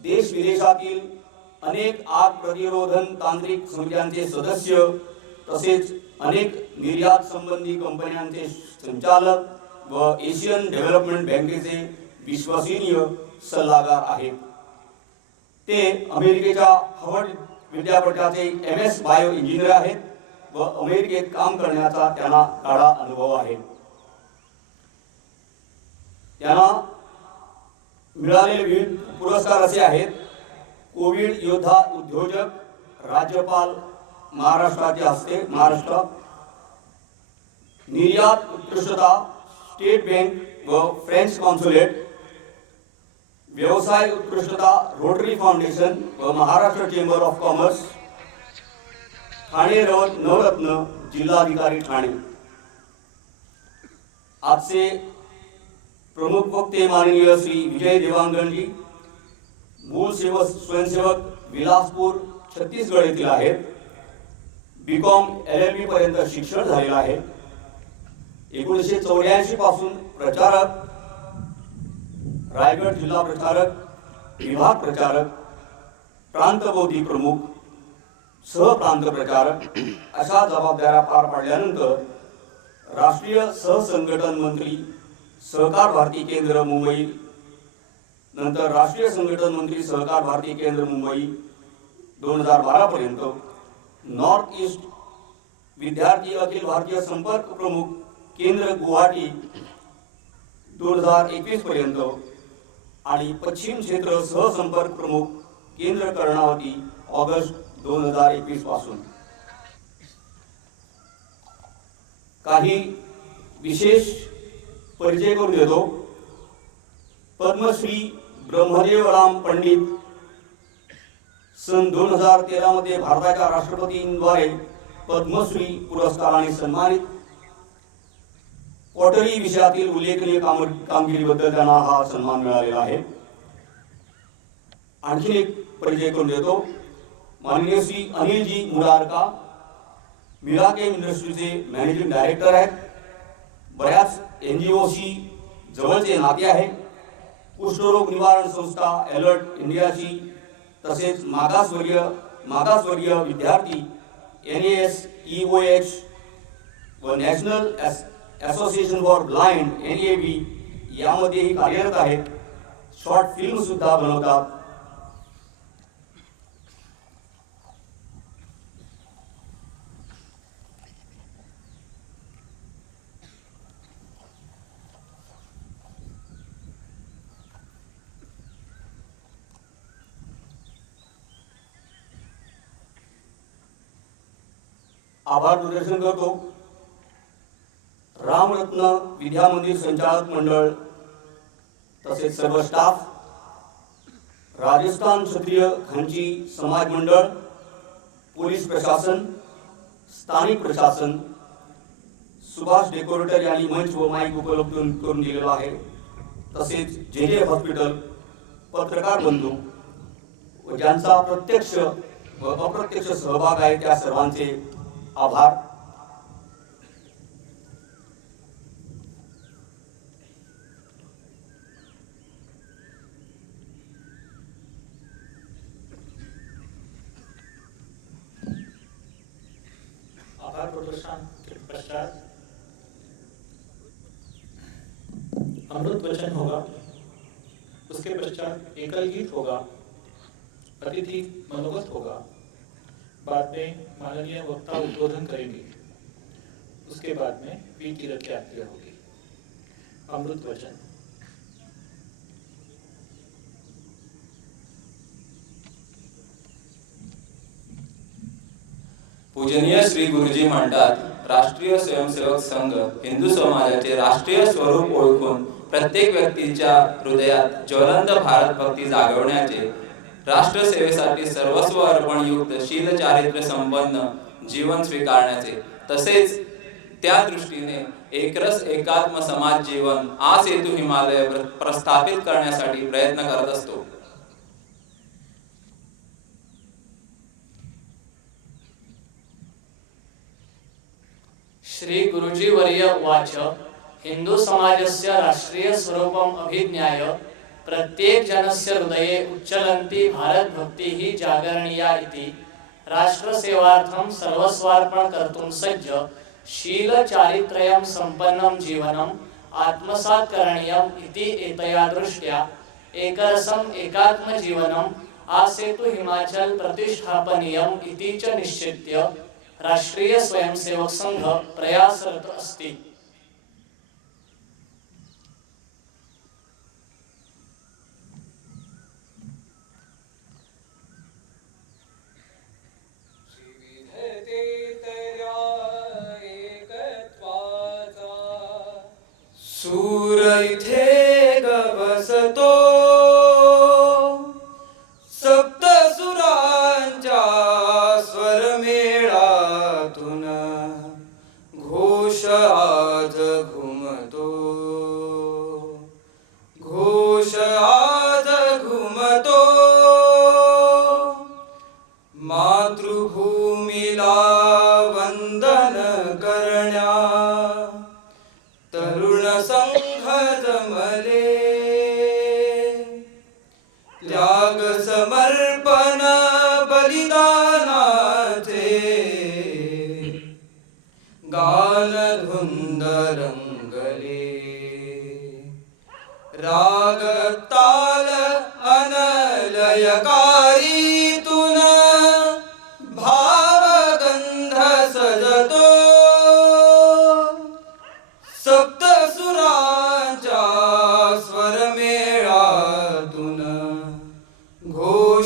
देश विदेशातील अनेक आग प्रतिरोधन तांत्रिक समित्यांचे सदस्य तसेच अनेक निर्यात संबंधी कंपन्यांचे संचालक व एशियन डेव्हलपमेंट बँकेचे विश्वसनीय सल्लागार आहेत. ते अमेरिकेच्या हार्वर्ड विद्यापीठाचे MS बायो इंजिनियर आहेत व अमेरिकेत काम करण्याचा त्यांना गाढा अनुभव आहे. त्यांना मिळालेले विविध पुरस्कार असे आहेत: कोविड योद्धा उद्योजक, राज्यपाल महाराष्ट्राचे हस्ते महाराष्ट्र, निर्यात उत्कृष्टता, स्टेट बँक व फ्रेंच कॉन्सुलेट, व्यवसाय उत्कृष्टता, रोटरी फाउंडेशन व Maharashtra chamber of commerce, Thane Navratna, जिल्हाधिकारी ठाणे. आजचे प्रमुख वक्ते माननीय श्री विजय देवांगणजी, मूळ स्वयंसेवक, विलासपूर, छत्तीसगड येथील आहेत. BCom LLB पर्यंत शिक्षण झालेलं आहे. 1984 पासून प्रचारक, रायगड जिल्हा प्रचारक, विभाग प्रचारक, प्रांत बौद्धिक प्रमुख, सहप्रांत प्रचारक अशा जबाबदाऱ्या पार पाडल्यानंतर राष्ट्रीय सहसंघटन मंत्री, सहकार भारती केंद्र मुंबई नंतर राष्ट्रीय संघटन मंत्री सहकार भारती केंद्र मुंबई 2012 पर्यंत, नॉर्थ ईस्ट विद्यार्थी अखिल भारतीय संपर्क प्रमुख केंद्र गुवाहाटी 2021 पर्यंत आणि पश्चिम क्षेत्र सहसंपर्क प्रमुख केंद्र कर्णावती ऑगस्ट 2021 पासून. काही विशेष परिचय करून देतो. पद्मश्री ब्रह्मदेवराम पंडित सन 2013 मध्ये भारताच्या राष्ट्रपतींद्वारे पद्मश्री पुरस्काराने सन्मानित. पॉटरी विषयातील उल्लेखनीय कामगिरीबद्दल त्यांना हा सन्मान मिळालेला आहे. आणखी एक परिचय करून देतो. माननीय श्री अनिलजी मुरारका मिराकेम इंडस्ट्रीचे मॅनेजिंग डायरेक्टर आहेत. बऱ्याच NGOशी जवळचे नाते आहे. कुष्ठरोग निवारण संस्था अलर्ट इंडियाची, तसेच मागासवर्गीय विद्यार्थी NASEOH व national association for blind NAB यामध्येही कार्यरत आहेत. शॉर्ट फिल्म सुद्धा बनवतात. आभार प्रदर्शन करतो. रामरत्न विद्या मंदिर संचालक मंडळ तसेच सर्व स्टाफ, राजस्थान क्षत्रिय खांची समाज मंडळ, पोलीस प्रशासन, स्थानिक प्रशासन, सुभाष डेकोरेटर यांनी मंच व माईक उपलब्ध करून दिलेला आहे. तसेच JJ हॉस्पिटल, पत्रकार बंधू व ज्यांचा प्रत्यक्ष व अप्रत्यक्ष सहभाग आहे त्या सर्वांचे आभार. आभार प्रदर्शन के पश्चात अमृत वचन होगा. उसके पश्चात एकल गीत होगा, अतिथि मनोगत होगा. बाद में माननीय वक्ता उद्बोधन करेंगे. उसके बाद में वीर तीरथ की आरती होगी. अमृत वचन. पूजनीय श्री गुरुजी म्हणतात, राष्ट्रीय स्वयंसेवक संघ हिंदू समाजाचे राष्ट्रीय स्वरूप ओळखून प्रत्येक व्यक्तीच्या हृदयात ज्वलंत भारत भक्ती जागवण्याचे, राष्ट्रसेवेसाठी सर्वस्व अर्पण युक्त शील चारित्र्य संपन्न जीवन स्वीकारण्याचे, तसेच त्या दृष्टीने एकरस एकात्म समाज जीवन आ सेतू हिमालय प्रस्थापित करण्यासाठी प्रयत्न करत असतो. श्री गुरुजी वर्य उवाच. हिंदू समाजस्य राष्ट्रीय स्वरूपम अभिज्ञाय प्रत्येक जनस्य हृदये उच्चलन्ति भारत भक्ति ही जागरणीया इति राष्ट्र सेवार्थम सर्वस्वार्पण कर्तुं सज्ज शील चारित्र्यं संपन्नं जीवनम आत्मसात करणीयम इति एतया दृष्ट्या एकरसम एकात्म जीवनम आसेतु हिमाचल प्रतिष्ठापनीयम इति च निश्चित्य राष्ट्रीय स्वयंसेवक संघ प्रयासरत अस्ति. सूर इथे गवसतो सप्त सुरांच्या स्वरमेळातून घोष आज घुमतो, घोष आज घुमतो. मातृभूमीला वंदन करण्या तरुण संघ जमले, त्याग समर्पण बलिदानाचे गान धुंद रंगले. राग ताल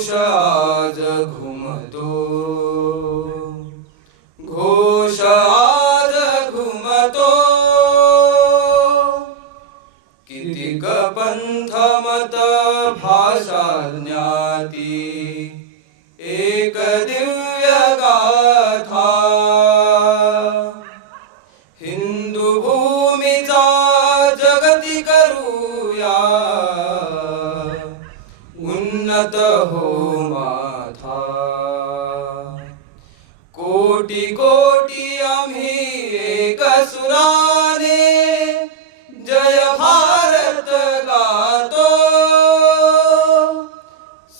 घोष आज घुमतो, घोष आज घुमतो, कितीक पंथ मत भाषा ज्ञाती, एक दिव्य गाथा, हिंदू भूमीचा जगती करूया, उन्नत हो माथा, कोटी कोटी आम्ही एक सुराने जय भारत गातो,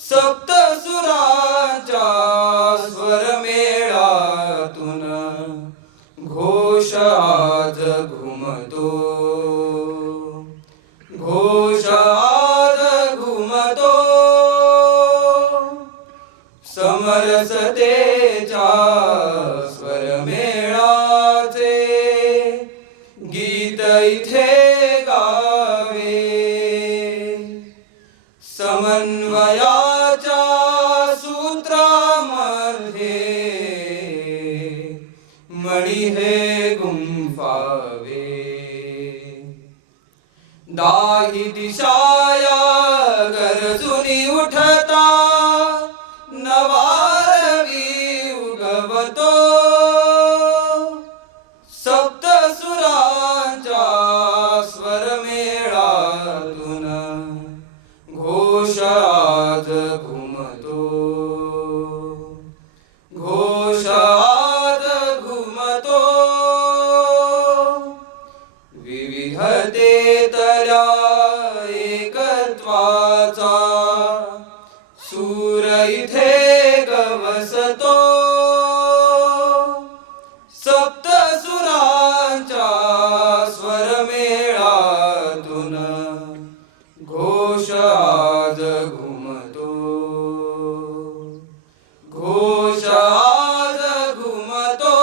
सप्त सुरांच्या स्वर मेळातून घोष आज घुमतो, घोष आज घुमतो, समरसतेच्या स्वर मेळाचे गीत इथे गावे, समन्वयाच्या सूत्रामध्ये मणी हे गुंफावे, दाही दिशाया गरजुनी उठता, नवारवी उगवतो, सप्त सुरांच्या स्वर मेळातून घोष आज घुमतो, घोष आज घुमतो, विविधतेतल्या एकत्वाचा सूर इथे गवसतो, सप्त सुरांच्या स्वर मेळातून घोष आज घुमतो, घोष आज घुमतो.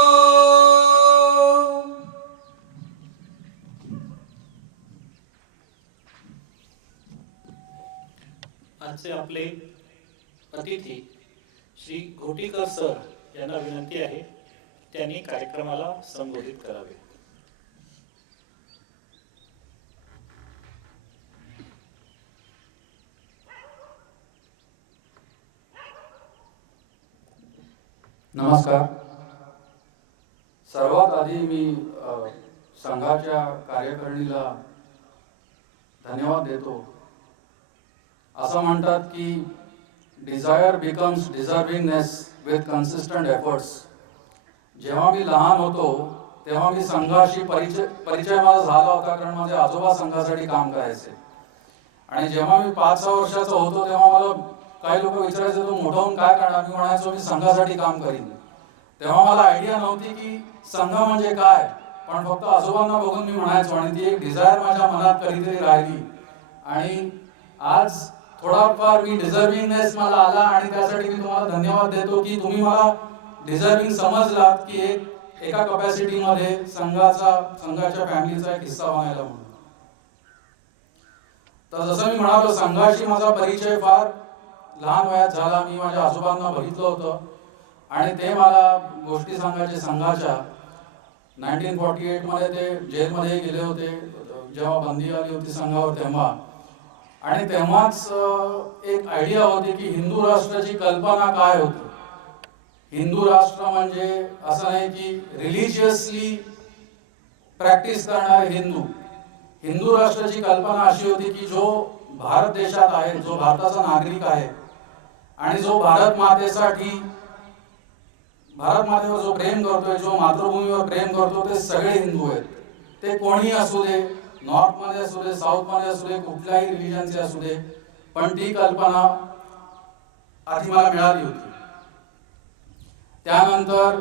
आजचे आपले अतिथी श्री घोटीकर सर यांना विनंती आहे त्यांनी कार्यक्रमाला संबोधित करावे. नमस्कार. सर्वात आधी मी संघाच्या कार्यकारिणीला धन्यवाद देतो. असं म्हणतात की desire becomes deservingness with consistent efforts. जेव्हा मी लहान होतो तेव्हा मी संघाशी परिचय माझा झाला होता, कारण माझे आजोबा संघासाठी काम करायचे. आणि जेव्हा मी 5-6 वर्षाचा होतो तेव्हा मला काही लोक विचारायचे तू मोठा होऊन काय करणार. मी म्हणायचो मी संघासाठी काम करीन. तेव्हा मला आयडिया नव्हती की संघ म्हणजे काय, पण फक्त आजोबांना बघून मी म्हणायचो आणि ती एक डिझायर माझ्या मनात कधीतरी राहिली. आणि आज थोडाफार मी डिझर्विंगनेस मला आला आणि त्यासाठी मी तुम्हाला धन्यवाद देतो की तुम्ही मला डिझर्विंग समजलात की एका कपॅसिटीमध्ये संघाच्या फॅमिलीचा एक हिस्सा बनायला म्हणून. तर जसं मी म्हणालो संघाशी माझा परिचय फार लहान वयात झाला. मी माझ्या आजोबांना बघितलं होतं आणि ते मला गोष्टी सांगायचे संघाच्या. 1948 मध्ये ते जेलमध्ये गेले होते जेव्हा बंदी आली होती संघावर तेव्हा. आणि तेव्हाच एक आयडिया होती की हिंदू राष्ट्राची कल्पना काय होती. हिंदू राष्ट्र म्हणजे असं नाही की रिलिजियसली प्रॅक्टिस करणारे हिंदू. हिंदू राष्ट्राची कल्पना अशी होती की जो भारत देशात आहे, जो भारताचा नागरिक आहे आणि जो भारत मातेवर जो प्रेम करतोय, जो मातृभूमीवर प्रेम करतो, ते सगळे हिंदू आहेत. ते कोणीही असू दे, नॉर्थ मध्ये असू दे, साऊथ मध्ये असू दे, कुठल्याही रिलिजनचे असू दे. पण ती कल्पना आधी मला मिळाली होती. त्यानंतर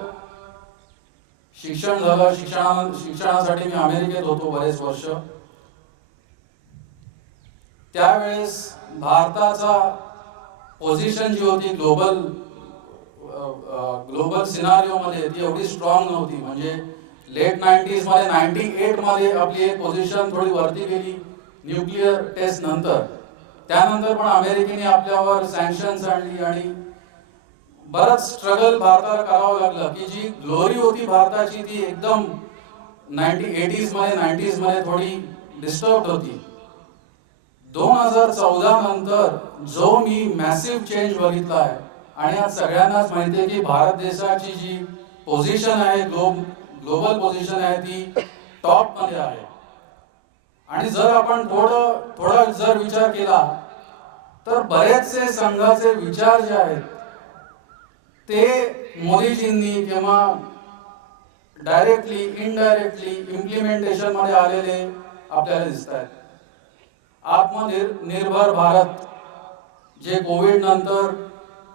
शिक्षण झालं. शिक्षणासाठी मी अमेरिकेत होतो बरेच वर्ष. त्यावेळेस भारताचा पोझिशन जी होती ग्लोबल सिनारिओ मध्ये ती एवढी स्ट्रॉंग नव्हती. म्हणजे लेट 90s मध्ये 98 मध्ये आपली एक पोझिशन थोडी वरती गेली न्यूक्लिअर टेस्ट नंतर. त्यानंतर पण अमेरिकेने आपल्यावर सँक्शन्स आणली आणि बरंच स्ट्रगल भारताला करावं लागलं की जी ग्लोरी होती भारताची ती एकदम 80s मध्ये 90s मध्ये थोडी डिस्टर्ब होती. 2014 नंतर जो मी मॅसिव्ह चेंज बघितला आहे आणि आज सगळ्यांनाच माहिती आहे की भारत देशाची जी पोझिशन आहे ग्लोबल पोझिशन आहे ती टॉप मध्ये आहे. आणि जर आपण थोडा जर विचार केला तर बरेचसे संघाचे विचार जे आहेत ते मोदीजींनी किंवा डायरेक्टली इनडायरेक्टली इम्प्लिमेंटेशन मध्ये आलेले आपल्याला दिसत आहेत. आत्मनिर्भर भारत जे कोविड नंतर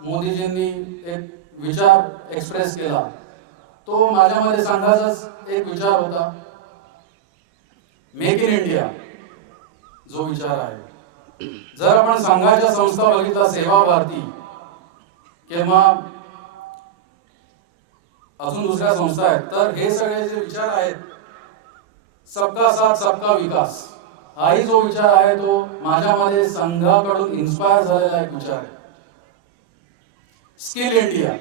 मोदीजींनी एक विचार एक्सप्रेस केला तो माझ्यामध्ये संघाचाच एक विचार होता. मेक इन इंडिया जो विचार आहे, जर आपण संघाच्या संस्था बघितला सेवा भारती किंवा अजून दुसऱ्या संस्था आहेत तर हे सगळे जे विचार आहेत सबका साथ सबका विकास हाही जो विचार आहे तो माझ्यामध्ये संघाकडून इन्स्पायर झालेला एक विचार आहे. स्किल इंडिया,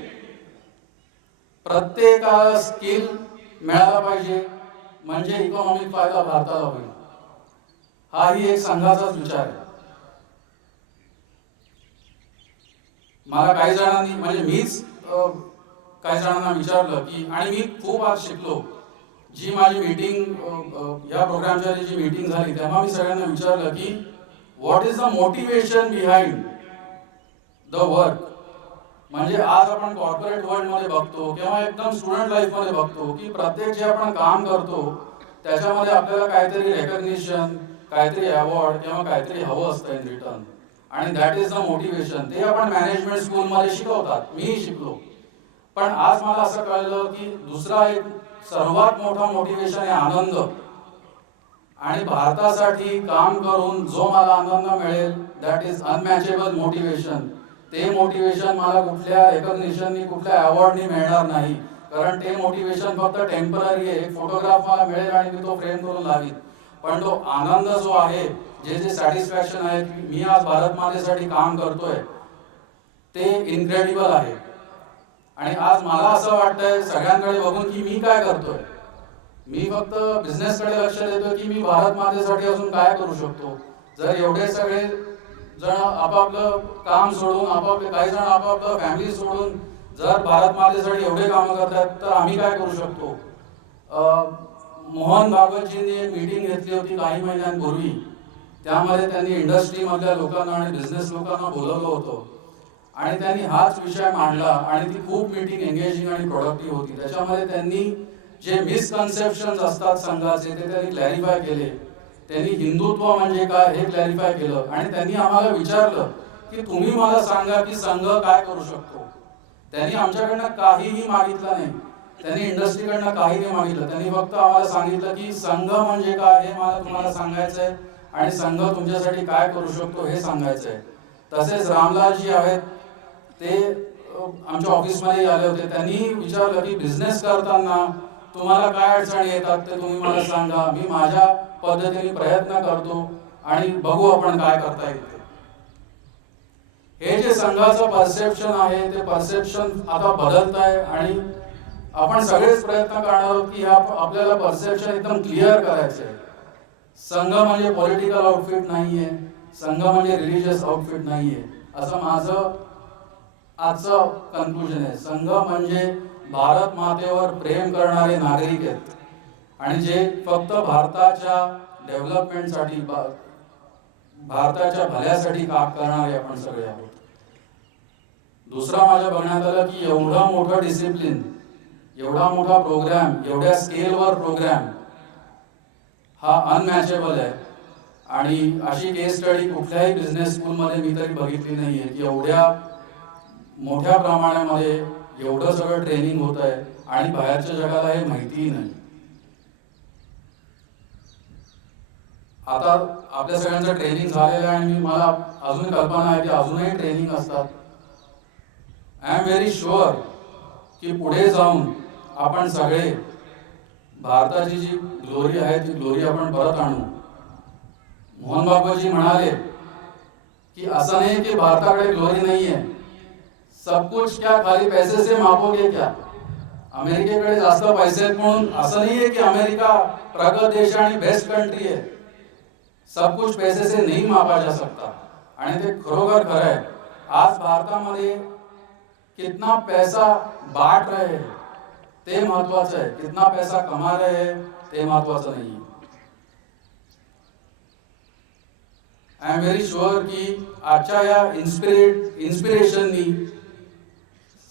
प्रत्येकाला स्किल मिळाला पाहिजे म्हणजे इकॉनॉमिक फायदा भारताला होईल, हाही एक संघाचाच विचार आहे. मला काही जणांनी म्हणजे मीच काही जणांना विचारलं की आणि मी खूप आज शिकलो. जी माझी मीटिंग या प्रोग्रामच्या जी मीटिंग झाली तेव्हा मी सगळ्यांना विचारलं की what is the motivation behind the work. म्हणजे आज आपण कॉर्पोरेट वर्ल्ड मध्ये बघतो किंवा एकदम स्टुडंट लाईफ मध्ये बघतो की प्रत्येक जे आपण काम करतो त्याच्यामध्ये आपल्याला काहीतरी रेकग्निशन, काहीतरी अवॉर्ड किंवा काहीतरी हवं असतं इन रिटर्न आणि दॅट इज द मोटिवेशन. ते आपण मॅनेजमेंट स्कूल मध्ये शिकवतात, मीही शिकलो. पण आज मला असं कळलं की दुसरा एक सर्वात मोठा मोटिवेशन आहे आनंद. आणि भारतासाठी काम करून जो मला आनंद मिळेल दॅट इज अनमॅचेबल मोटिवेशन. ते मोटिवेशन मला कुठल्या रेकग्निशननी कुठल्या अवॉर्डनी मिळणार नाही, कारण ते मोटिवेशन फक्त टेम्पररी आहे. फोटोग्राफ मला मिळेल आणि मी तो फ्रेम करून लावीन, पण तो आनंद जो आहे, जे सॅटिस्फॅक्शन आहे की मी आज भारत मातेसाठी काम करतोय ते इनक्रेडिबल आहे. आणि आज मला असं वाटतंय सगळ्यांकडे बघून की मी काय करतोय, मी फक्त बिझनेसकडे लक्ष देतोय की मी भारत मातेसाठी अजून काय करू शकतो. जर एवढे सगळे जण आपापलं काम सोडून आपापले काही जण आपापलं फॅमिली सोडून जर भारत मातेसाठी एवढे कामं करतात तर आम्ही काय करू शकतो. मोहन भागवतजींनी एक मीटिंग घेतली होती काही महिन्यांपूर्वी, त्यामध्ये त्यांनी इंडस्ट्रीमधल्या लोकांना आणि बिझनेस लोकांना बोलवलं होतं आणि त्यांनी हाच विषय मांडला आणि ती खूप मीटिंग एंगेजिंग आणि प्रोडक्टिव्ह होती. त्याच्यामध्ये त्यांनी जे मिसकन्सेप्शन्स असतात संघाचे ते त्यांनी क्लॅरिफाय केले. त्यांनी हिंदुत्व म्हणजे काय हे क्लॅरिफाय केलं आणि त्यांनी आम्हाला विचारलं की तुम्ही मला सांगा की संघ काय करू शकतो. त्यांनी आमच्याकडनं काहीही मागितलं नाही, त्यांनी इंडस्ट्रीकडनं काही नाही मागितलं. त्यांनी फक्त आम्हाला सांगितलं की संघ म्हणजे काय हे मला तुम्हाला सांगायचं आहे आणि संघ तुमच्यासाठी काय करू शकतो हे सांगायचं आहे. तसेच रामलालजी आहेत ते आमच्या ऑफिसमध्ये आले होते. त्यांनी विचारलं की बिझनेस करताना तुम्हाला काय अडचणी येतात ते तुम्ही मला सांगा, मी माझ्या पद्धतीने प्रयत्न करतो आणि बघू आपण काय करता येईल. हे जे संघाचं परसेप्शन आहे ते परसेप्शन आता बदलत आहे आणि आपण सगळेच प्रयत्न करणार आहोत की आपल्याला परसेप्शन एकदम क्लिअर करायचं आहे. संघ म्हणजे पॉलिटिकल आउटफिट नाहीये, संघ म्हणजे रिलीजियस आउटफिट नाहीये, असं माझं आजचं कन्क्लुजन आहे. संघ म्हणजे भारत मातेवर प्रेम करणारे नागरिक आहेत आणि जे फक्त भारताच्या डेव्हलपमेंटसाठी भारताच्या भल्यासाठी काम करणारे आपण सगळे आहोत. दुसरा माझ्या बघण्यात आलं की एवढा मोठा डिसिप्लिन, एवढा मोठा प्रोग्राम, एवढ्या स्केलवर प्रोग्राम हा अनमॅचेबल आहे आणि अशी केस स्टडी कुठल्याही बिझनेस स्कूलमध्ये मी तरी बघितली नाहीये की एवढ्या मोठ्या प्रमाणामध्ये एवढं सगळं ट्रेनिंग होत आहे आणि बाहेरच्या जगाला हे माहितीही नाही. आता आपल्या सगळ्यांचं ट्रेनिंग झालेलं आहे आणि मला अजून कल्पना आहे की अजूनही ट्रेनिंग असतात. आय एम व्हेरी शुअर की पुढे जाऊन आपण सगळे भारताची जी ग्लोरी आहे ती ग्लोरी आपण परत आणू. मोहन भागवतजी म्हणाले की असं नाही की भारताकडे ग्लोरी नाही आहे, सब कुछ क्या खाली पैसे से मापोगे क्या? अमेरिकेकडे जास्त पैसे आहेत म्हणून असं नाहीये की अमेरिका प्रगत देश आणि बेस्ट कंट्री है। सब कुछ पैसे से नहीं मापा जा सकता आणि ते खरोखर खरं आहे। आज भारतामध्ये कितना पैसा बांट रहे हैं ते महत्वाचं आहे, कितना पैसा कमा रहे हैं ते महत्वाचं नाही। आई एम व्हेरी शुअर की आजच्या या इन्स्पिरेशननी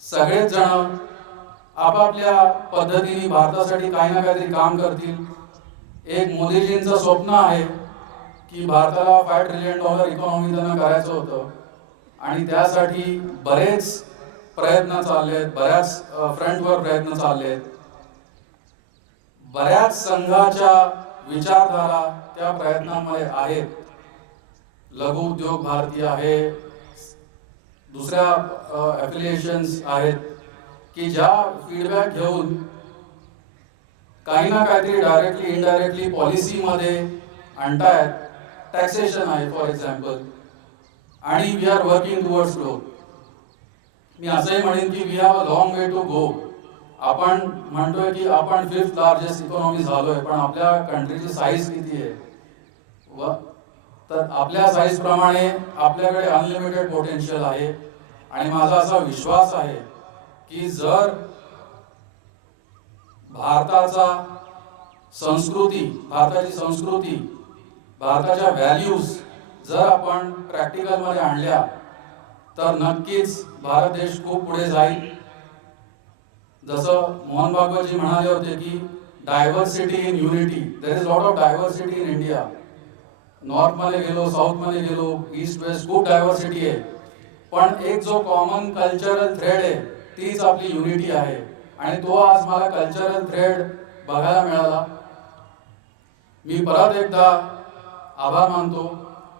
सगळेच जण आपापल्या पद्धतीने भारतासाठी काही ना काहीतरी काम करतील। एक मोदीजींचं स्वप्न आहे की भारताला $5 ट्रिलियन इकॉनॉमी त्यांना करायचं होतं आणि त्यासाठी बरेच प्रयत्न चालले आहेत, बऱ्याच फ्रंटवर प्रयत्न चालले आहेत, बऱ्याच संघाच्या विचारधारा त्या प्रयत्नांमध्ये आहेत। लघु उद्योग भारती आहे, दुसऱ्या ॲफिलिएशन्स आहेत की ज्या फीडबॅक घेऊन काही ना काहीतरी डायरेक्टली इनडायरेक्टली पॉलिसीमध्ये आणतायत। टॅक्सेशन आहे फॉर एक्झाम्पल, आणि we are working towards growth. मी असंही म्हणेन की we have a long way to go. आपण म्हणतोय की आपण 5th लार्जेस्ट इकॉनॉमी झालोय, पण आपल्या कंट्रीची साईज किती आहे? तर आपल्या साईज प्रमाणे आपल्याकडे अनलिमिटेड पोटेन्शियल आहे आणि माझा असा विश्वास आहे की जर भारताची संस्कृती, भारताच्या व्हॅल्यूज जर आपण प्रॅक्टिकल मध्ये आणल्या तर नक्कीच भारत देश खूप पुढे जाईल। जसं मोहन भागवतजी म्हणाले होते की diversity in unity, there is lot of diversity in India. North मध्ये गेलो, साऊथ मध्ये गेलो, ईस्ट वेस्ट खूप डायव्हर्सिटी आहे, पण एक जो कॉमन कल्चरल थ्रेड आहे तीच आपली युनिटी आहे आणि तो आज मला कल्चरल थ्रेड बघायला मिळाला। मी परत एकदा आभार मानतो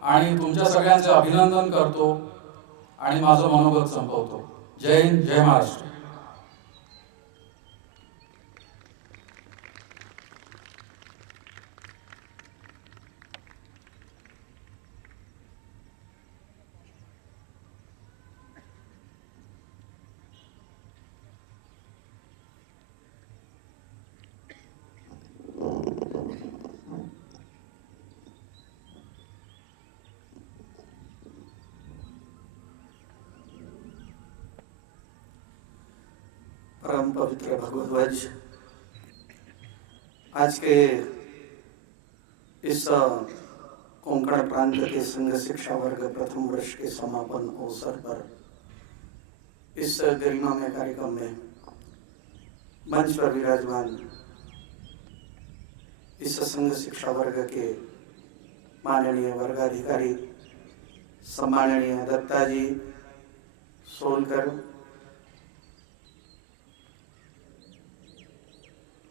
आणि तुमच्या सगळ्यांचे अभिनंदन करतो आणि माझं मनोगत संपवतो। जय हिंद, जय महाराष्ट्र। परम पवित्र भगवत ध्वज आज के इस कोंकण प्रांत के संघ शिक्षा वर्ग प्रथम वर्ष के समापन अवसर पर इस गरिमामय कार्यक्रम में मंच पर विराजमान इस संघ शिक्षा वर्ग के माननीय वर्गाधिकारी सम्माननीय दत्ताजी सोलकर,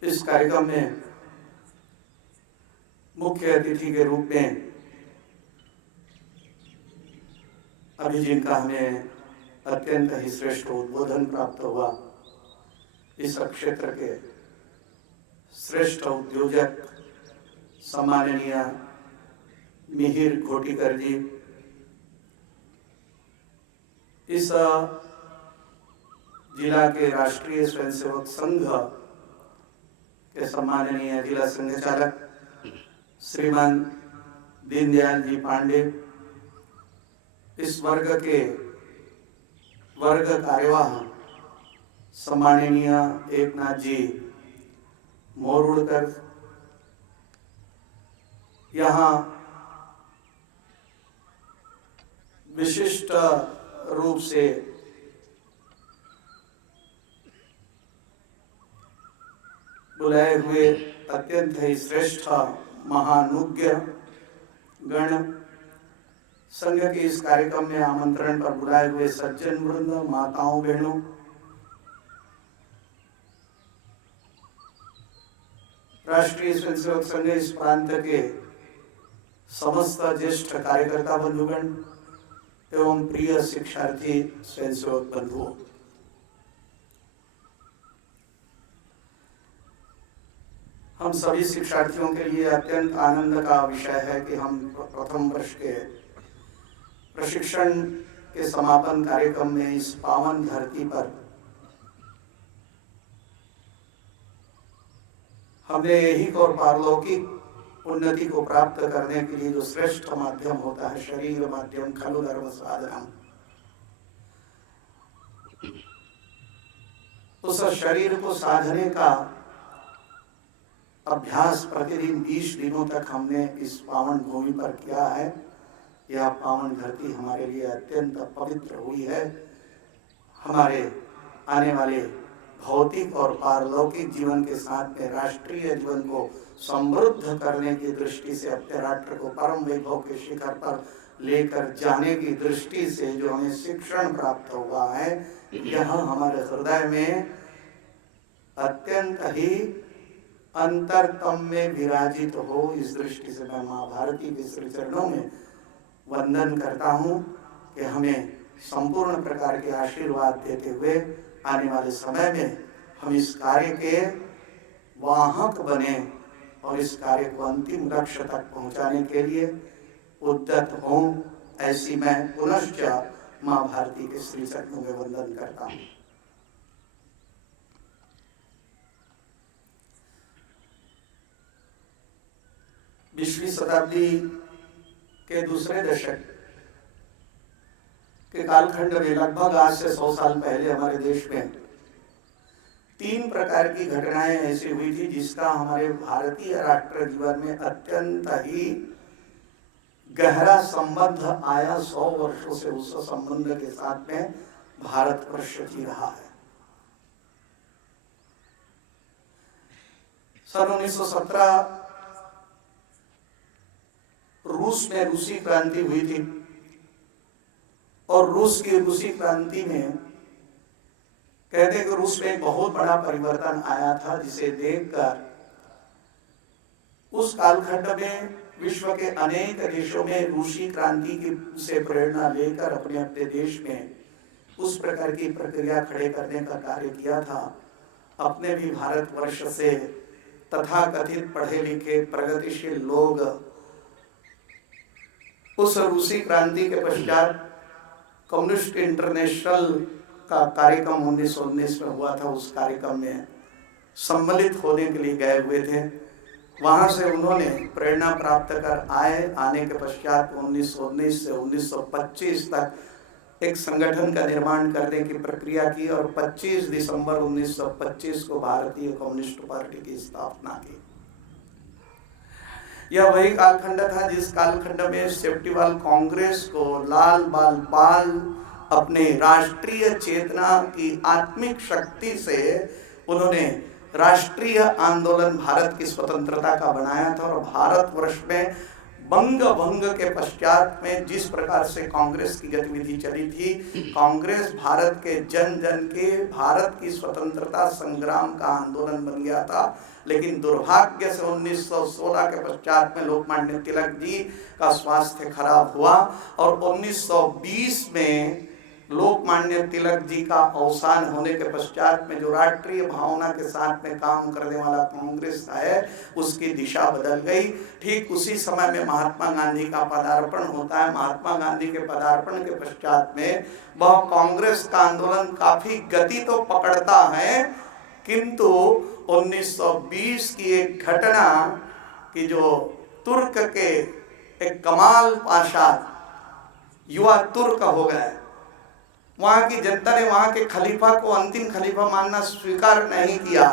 इस कार्यक्रम में मुख्य अतिथि के रूप में अभी जिनका हमें अत्यंत ही श्रेष्ठ उद्बोधन प्राप्त हुआ, इस क्षेत्र के श्रेष्ठ उद्योजक सम्माननीय मिहिर घोटीकर जी, इस जिला के राष्ट्रीय स्वयंसेवक संघ के सम्माननीय जिला संघ चालक श्रीमान दीनदयाल जी पांडे, इस वर्ग के वर्ग कार्यवाह सम्माननीय एकनाथ जी मोरुड़कर, यहाँ विशिष्ट रूप से बुलाए हुए अत्यंत ही श्रेष्ठ महानुज्ञ गण, संघ के इस कार्यक्रम में आमंत्रण पर बुलाए हुए सज्जन वृंद, माताओं बहनों, राष्ट्रीय स्वयंसेवक संघ इस प्रांत के समस्त ज्येष्ठ कार्यकर्ता बंधुगण एवं प्रिय शिक्षार्थी स्वयंसेवक बंधुओं, हम सभी शिक्षार्थियों के लिए अत्यंत आनंद का विषय है कि हम प्रथम वर्ष के प्रशिक्षण के समापन कार्यक्रम में इस पावन धरती पर हमने ऐहिक और पारलौकिक उन्नति को प्राप्त करने के लिए जो श्रेष्ठ माध्यम होता है, शरीर माध्यम खलु धर्म साधनम, उस शरीर को साधने का अभ्यास प्रतिदिन 20 दिनों तक हमने इस पावन भूमि पर किया है। यह पावन धरती हमारे लिए अत्यंत पवित्र हुई है। हमारे आने वाले भौतिक और पारलौकिक जीवन के साथ में राष्ट्रीय जीवन को समृद्ध करने की दृष्टि से, अपने राष्ट्र को परम वैभव के शिखर पर लेकर जाने की दृष्टि से जो हमें शिक्षण प्राप्त हुआ है, यह हमारे हृदय में अत्यंत ही अंतरतम में विराजित हो। इस दृष्टि से मैं माँ भारती के श्री चरणों में वंदन करता हूँ कि हमें संपूर्ण प्रकार के आशीर्वाद देते हुए आने वाले समय में हम इस कार्य के वाहक बने और इस कार्य को अंतिम लक्ष्य तक पहुँचाने के लिए उद्यत हों। ऐसी मैं पुनश्च माँ भारती के श्री चरणों में वंदन करता हूँ। बीसवीं शताब्दी के दूसरे दशक के कालखंड में लगभग आज से 100 साल पहले हमारे देश में 3 प्रकार की घटनाएं ऐसी हुई थी जिसका हमारे भारतीय राष्ट्र जीवन में अत्यंत ही गहरा संबंध आया। 100 वर्षों से उस संबंध के साथ में भारतवर्ष जी रहा है। सन 1917 रूस में रूसी क्रांति हुई थी और रूस की रूसी क्रांति में कहते हैं कि रूस में एक बहुत बड़ा परिवर्तन आया था, जिसे देखकर उस कालखंड में विश्व के अनेक देशों में रूसी क्रांति की से प्रेरणा लेकर अपने अपने देश में उस प्रकार की प्रक्रिया खड़े करने का कार्य किया था। अपने भी भारतवर्ष से तथाकथित पढ़े लिखे प्रगतिशील लोग उस रूसी क्रांति के पश्चात कम्युनिस्ट इंटरनेशनल का कार्यक्रम 1919 में हुआ था, उस कार्यक्रम में सम्मिलित होने के लिए गए हुए थे। वहां से उन्होंने प्रेरणा प्राप्त कर आने के पश्चात 1919 से 1925 तक एक संगठन का निर्माण करने की प्रक्रिया की और 25 दिसंबर 1925 को भारतीय कम्युनिस्ट पार्टी की स्थापना की। यह वही कालखंड था जिस कालखंड में सेप्टिवाल कांग्रेस को लाल बाल पाल अपने राष्ट्रीय चेतना की आत्मिक शक्ति से उन्होंने राष्ट्रीय आंदोलन भारत की स्वतंत्रता का बनाया था। और भारतवर्ष में बंग भंग के पश्चात में जिस प्रकार से कांग्रेस की गतिविधि चली थी, कांग्रेस भारत के जन जन के भारत की स्वतंत्रता संग्राम का आंदोलन बन गया था। लेकिन दुर्भाग्य से 1916 के पश्चात में लोकमान्य तिलक जी का स्वास्थ्य खराब हुआ और 1920 में लोकमान्य तिलक जी का अवसान होने के पश्चात में जो राष्ट्रीय भावना के साथ में काम करने वाला कांग्रेस है, उसकी दिशा बदल गई। ठीक उसी समय में महात्मा गांधी का पदार्पण होता है। महात्मा गांधी के पदार्पण के पश्चात में वह कांग्रेस का आंदोलन काफी गति तो पकड़ता है, किंतु 1920 की एक घटना कि जो तुर्क के एक कमाल पाशा युवा तुर्क हो गए, वहां की जनता ने वहां के खलीफा को अंतिम खलीफा मानना स्वीकार नहीं किया।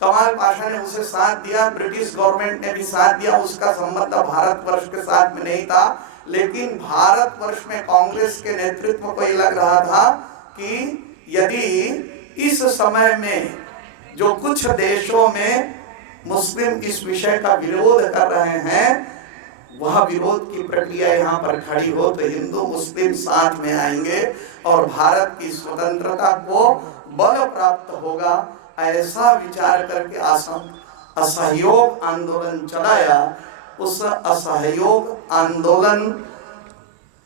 कमाल पाशा ने उसे साथ दिया, ब्रिटिश गवर्नमेंट ने भी साथ दिया। उसका संबंध भारतवर्ष के साथ में नहीं था, लेकिन भारतवर्ष में कांग्रेस के नेतृत्व को ये लग रहा था कि यदि इस समय में जो कुछ देशों में मुस्लिम इस विषय का विरोध कर रहे हैं, वह विरोध की प्रक्रिया यहाँ पर खड़ी हो तो हिंदू मुस्लिम साथ में आएंगे और भारत की स्वतंत्रता को बल प्राप्त होगा। ऐसा विचार करके असहयोग आंदोलन चलाया। उस असहयोग आंदोलन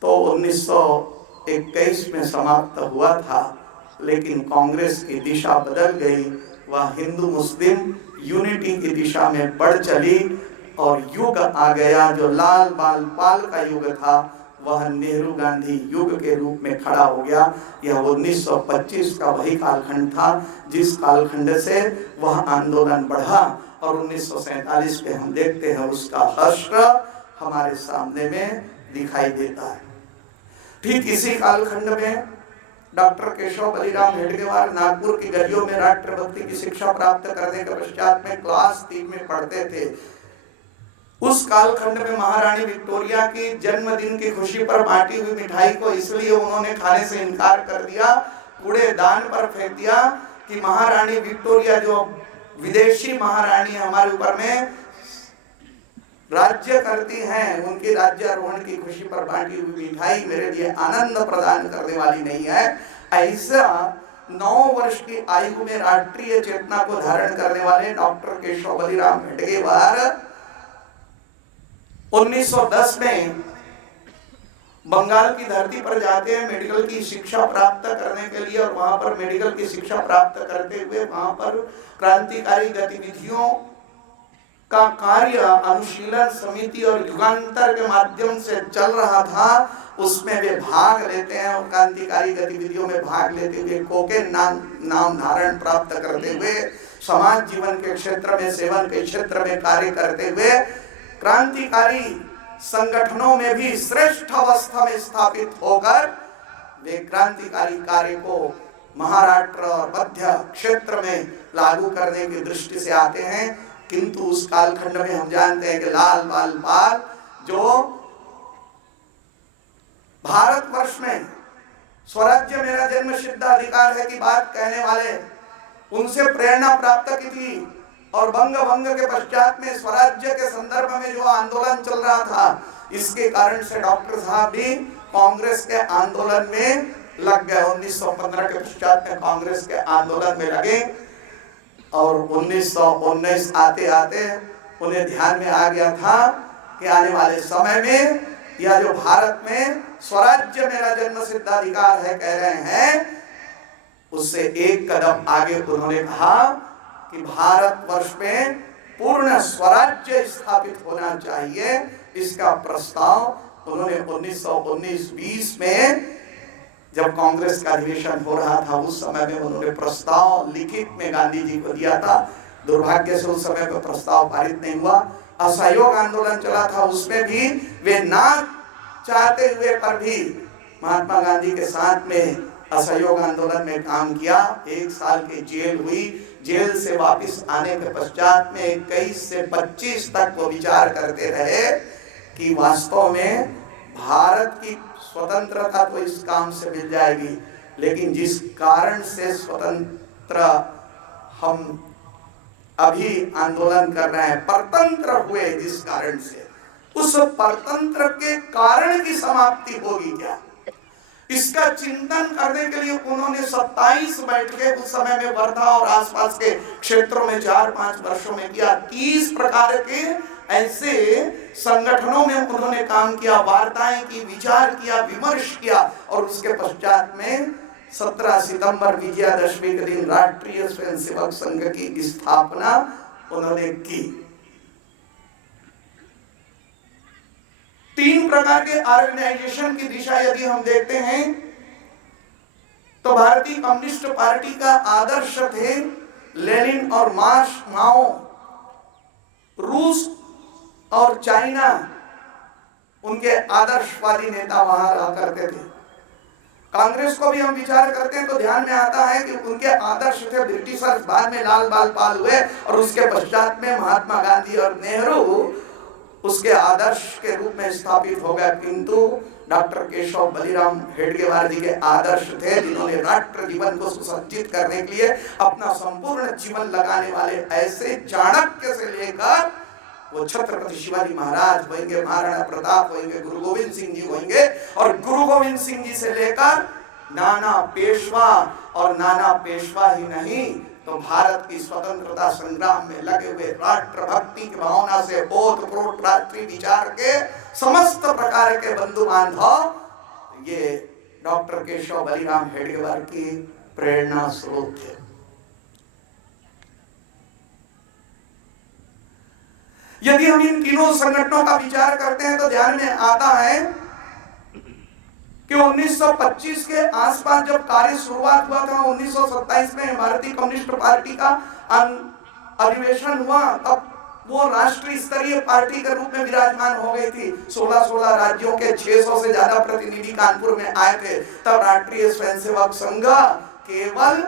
तो 1921 में समाप्त हुआ था, लेकिन कांग्रेस की दिशा बदल गई। वह हिंदू मुस्लिम यूनिटी की दिशा में बढ़ चली और युग आ गया जो लाल बाल पाल का युग था, वह नेहरू गांधी युग के रूप में खड़ा हो गया। यह 1925 का वही कालखंड था जिस कालखंड से वह आंदोलन बढ़ा और 1947 पे हम देखते हैं उसका हश्र हमारे सामने में दिखाई देता है। ठीक इसी कालखंड में डॉक्टर केशव बलिराम हेडगेवार नागपुर की गलियों में राष्ट्रभक्ति की शिक्षा प्राप्त करने के पश्चात में क्लास 3 में पढ़ते थे। उस कालखंड में महारानी विक्टोरिया की जन्मदिन की खुशी पर बांटी हुई मिठाई को इसलिए उन्होंने खाने से इनकार कर दिया, कूड़ेदान पर फेंक दिया कि महारानी विक्टोरिया जो विदेशी महारानी हमारे ऊपर में राज्य करती हैं, उनकी राज्यारोहण की खुशी पर बांटी हुई मिठाई मेरे लिए आनंद प्रदान करने वाली नहीं है। ऐसा 9 वर्ष की आयु में राष्ट्रीय चेतना को धारण करने वाले डॉक्टर केशव बलिराम हेडगेवार 1910 में बंगाल की धरती पर जाते हैं मेडिकल की शिक्षा प्राप्त करने के लिए, और वहां पर मेडिकल की शिक्षा प्राप्त करते हुए वहां पर क्रांतिकारी गतिविधियों का कार्य अनुशीलन समिति और युगांतर के माध्यम से चल रहा था, उसमें वे भाग लेते हैं और क्रांतिकारी गतिविधियों में भाग लेते हुए कोकेन नाम धारण प्राप्त करते हुए समाज जीवन के क्षेत्र में, सेवन के क्षेत्र में कार्य करते हुए क्रांतिकारी संगठनों में भी श्रेष्ठ अवस्था में स्थापित होकर वे क्रांतिकारी कार्य को महाराष्ट्र और मध्य क्षेत्र में लागू करने की दृष्टि से आते हैं। किंतु उस कालखंड में हम जानते हैं कि लाल बाल पाल जो भारतवर्ष में स्वराज्य मेरा जन्म सिद्ध अधिकार है की बात कहने वाले, उनसे प्रेरणा प्राप्त की थी, और बंग के पश्चात में स्वराज्य के संदर्भ में जो आंदोलन चल रहा था, इसके कारण से डॉक्टर साहब भी कांग्रेस के आंदोलन में लग गए। 1915 के पश्चात में कांग्रेस के आंदोलन में लगे और 1919 आते आते उन्हें ध्यान में आ गया था कि आने वाले समय में यह जो भारत में स्वराज्य मेरा जन्म सिद्ध अधिकार है कह रहे हैं, उससे एक कदम आगे उन्होंने कहा कि भारतवर्ष में पूर्ण स्वराज्य स्थापित होना चाहिए। इसका प्रस्ताव उन्होंने 1919-20 में जब कांग्रेस का अधिवेशन हो रहा था उस समय में उन्होंने प्रस्ताव लिखित में गांधी जी को दिया था। दुर्भाग्य से उस समय पर प्रस्ताव पारित नहीं हुआ। असहयोग आंदोलन चला था, उसमें भी वे ना चाहते हुए पर भी महात्मा गांधी के साथ में असहयोग आंदोलन में काम किया। 1 साल की जेल हुई। जेल से वापस आने के पश्चात में 21 से 25 तक वो विचार करते रहे कि वास्तव में भारत की स्वतंत्रता तो इस काम से मिल जाएगी, लेकिन जिस कारण से स्वतंत्र हम अभी आंदोलन कर रहे हैं, परतंत्र हुए जिस कारण से, उस परतंत्र के कारण की समाप्ति होगी क्या, इसका चिंतन करने के लिए उन्होंने 27 बैठकें उस समय में वर्धा और आसपास के क्षेत्रों में 4-5 वर्षों में किया। 30 प्रकार के ऐसे संगठनों में उन्होंने काम किया, वार्ताएं की, विचार किया, विमर्श किया, और उसके पश्चात में 17 सितंबर विजयादशमी के दिन राष्ट्रीय स्वयंसेवक संघ की स्थापना उन्होंने की। 3 प्रकार के ऑर्गेनाइजेशन की दिशा यदि हम देखते हैं तो भारतीय कम्युनिस्ट पार्टी का आदर्श थे लेनिन और माओ। रूस और चाइना उनके आदर्शवादी नेता वहां रहा करते थे। कांग्रेस को भी हम विचार करते हैं तो ध्यान में आता है कि उनके आदर्श थे ब्रिटिशर्स, बाद में लाल बाल पाल हुए और उसके पश्चात में महात्मा गांधी और नेहरू उसके आदर्श के रूप में स्थापित हो गया। किंतु डॉक्टर केशव बलिराम हेडगेवार जी के आदर्श थे जिन्होंने राष्ट्र जीवन को सुसज्जित करने के लिए अपना संपूर्ण जीवन लगाने वाले ऐसे चाणक्य से लेकर वो छत्रपति शिवाजी महाराज होंगे, महाराणा प्रताप होंगे, गुरु गोविंद सिंह जी होंगे, और गुरु गोविंद सिंह जी से लेकर नाना पेशवा, और नाना पेशवा ही नहीं तो भारत की स्वतंत्रता संग्राम में लगे हुए राष्ट्रभक्ति की भावना से ओतप्रोत राष्ट्रीय विचार के समस्त प्रकार के बंधु बांधव, ये डॉक्टर केशव बलिराम हेडगेवार की प्रेरणा स्रोत थे। यदि हम इन तीनों संगठनों का विचार करते हैं तो ध्यान में आता है कि 1925 के आसपास जब कार्य शुरुआत हुआ था, 1927 में भारतीय कम्युनिस्ट पार्टी का अधिवेशन हुआ, तब वो राष्ट्रीय स्तरीय पार्टी के रूप में विराजमान हो गई थी। 16 राज्यों के 600 से ज्यादा प्रतिनिधि कानपुर में आए थे। तब राष्ट्रीय स्वयंसेवक संघ केवल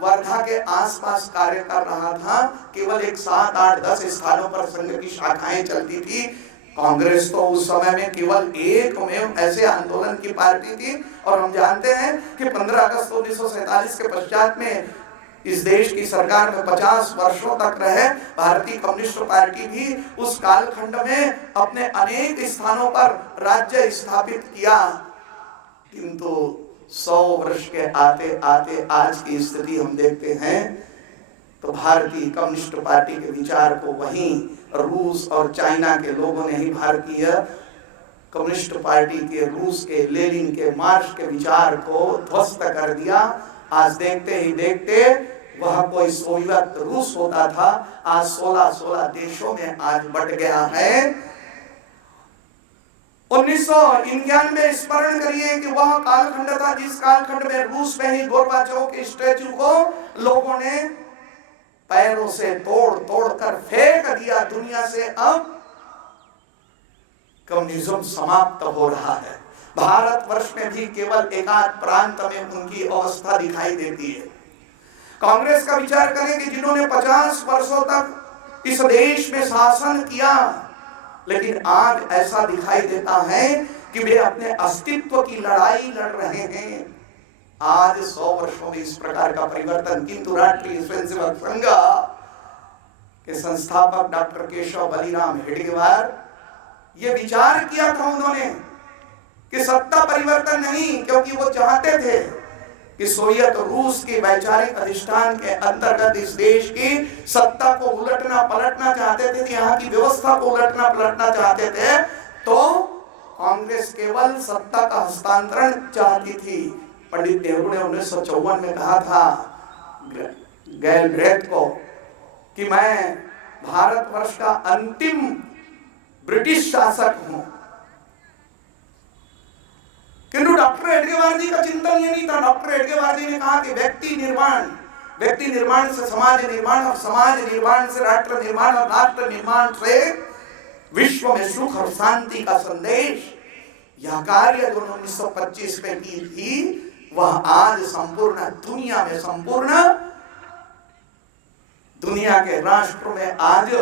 वर्धा के आसपास कार्य कर रहा था। केवल एक 7, 8, 10 स्थानों पर संघ की शाखाएं चलती थी। कांग्रेस तो उस समय में केवल एकमेव ऐसे आंदोलन की पार्टी थी। और हम जानते हैं कि 15 अगस्त 1947 के पश्चात में इस देश की सरकार में 50 वर्षों तक रहे भारतीय कम्युनिस्ट पार्टी भी उस कालखंड में अपने अनेक स्थानों पर राज्य स्थापित किया। किंतु 100 वर्ष के आते आते आज की स्थिति हम देखते हैं तो भारतीय कम्युनिस्ट पार्टी के विचार को वहीं रूस और चाइना के लोगों ने ही भारतीय कम्युनिस्ट पार्टी के, रूस के, लेनिन के, मार्क्स के विचार को ध्वस्त कर दिया। आज देखते ही देखते वह कोई सोवियत रूस होता था, आज 16 देशों में आज बट गया है। 1991 स्मरण करिए कि वह कालखंड था जिस कालखंड में रूस में ही गोरबाचोव के स्टैचू को लोगों ने पैरों से तोड़ तोड़ कर फेंक दिया दुनिया से। अब कम्युनिज्म समाप्त हो रहा है। भारतवर्ष में भी केवल एकाध प्रांत में उनकी अवस्था दिखाई देती है। कांग्रेस का विचार करें कि जिन्होंने 50 वर्षों तक इस देश में शासन किया, लेकिन आज ऐसा दिखाई देता है कि वे अपने अस्तित्व की लड़ाई लड़ रहे हैं। आज 100 वर्षों में इस प्रकार का परिवर्तन। किंतु राष्ट्रीय स्वयंसेवक संघ के संस्थापक डॉक्टर केशव बलिराम हेडगेवार ये विचार किया था उन्होंने कि सत्ता परिवर्तन नहीं, क्योंकि वो चाहते थे कि सोवियत रूस के वैचारिक अधिष्ठान के अंतर्गत इस देश की सत्ता को उलटना पलटना चाहते थे, यहाँ की व्यवस्था को उलटना पलटना चाहते थे। तो कांग्रेस केवल सत्ता का हस्तांतरण चाहती थी। पंडित नेहरू ने 1954 में कहा था गैलब्रेथ को कि मैं भारतवर्ष का अंतिम ब्रिटिश शासक हूं। किंतु डॉक्टर हेडगेवार जी का चिंतन ये नहीं था। डॉक्टर हेडगेवार जी ने कहा कि व्यक्ति निर्माण से समाज निर्माण, और समाज निर्माण से राष्ट्र निर्माण, और राष्ट्र निर्माण से विश्व में सुख और शांति का संदेश। यह कार्य जो 1925 में की थी वह आज संपूर्ण दुनिया में, संपूर्ण दुनिया के राष्ट्रों में आज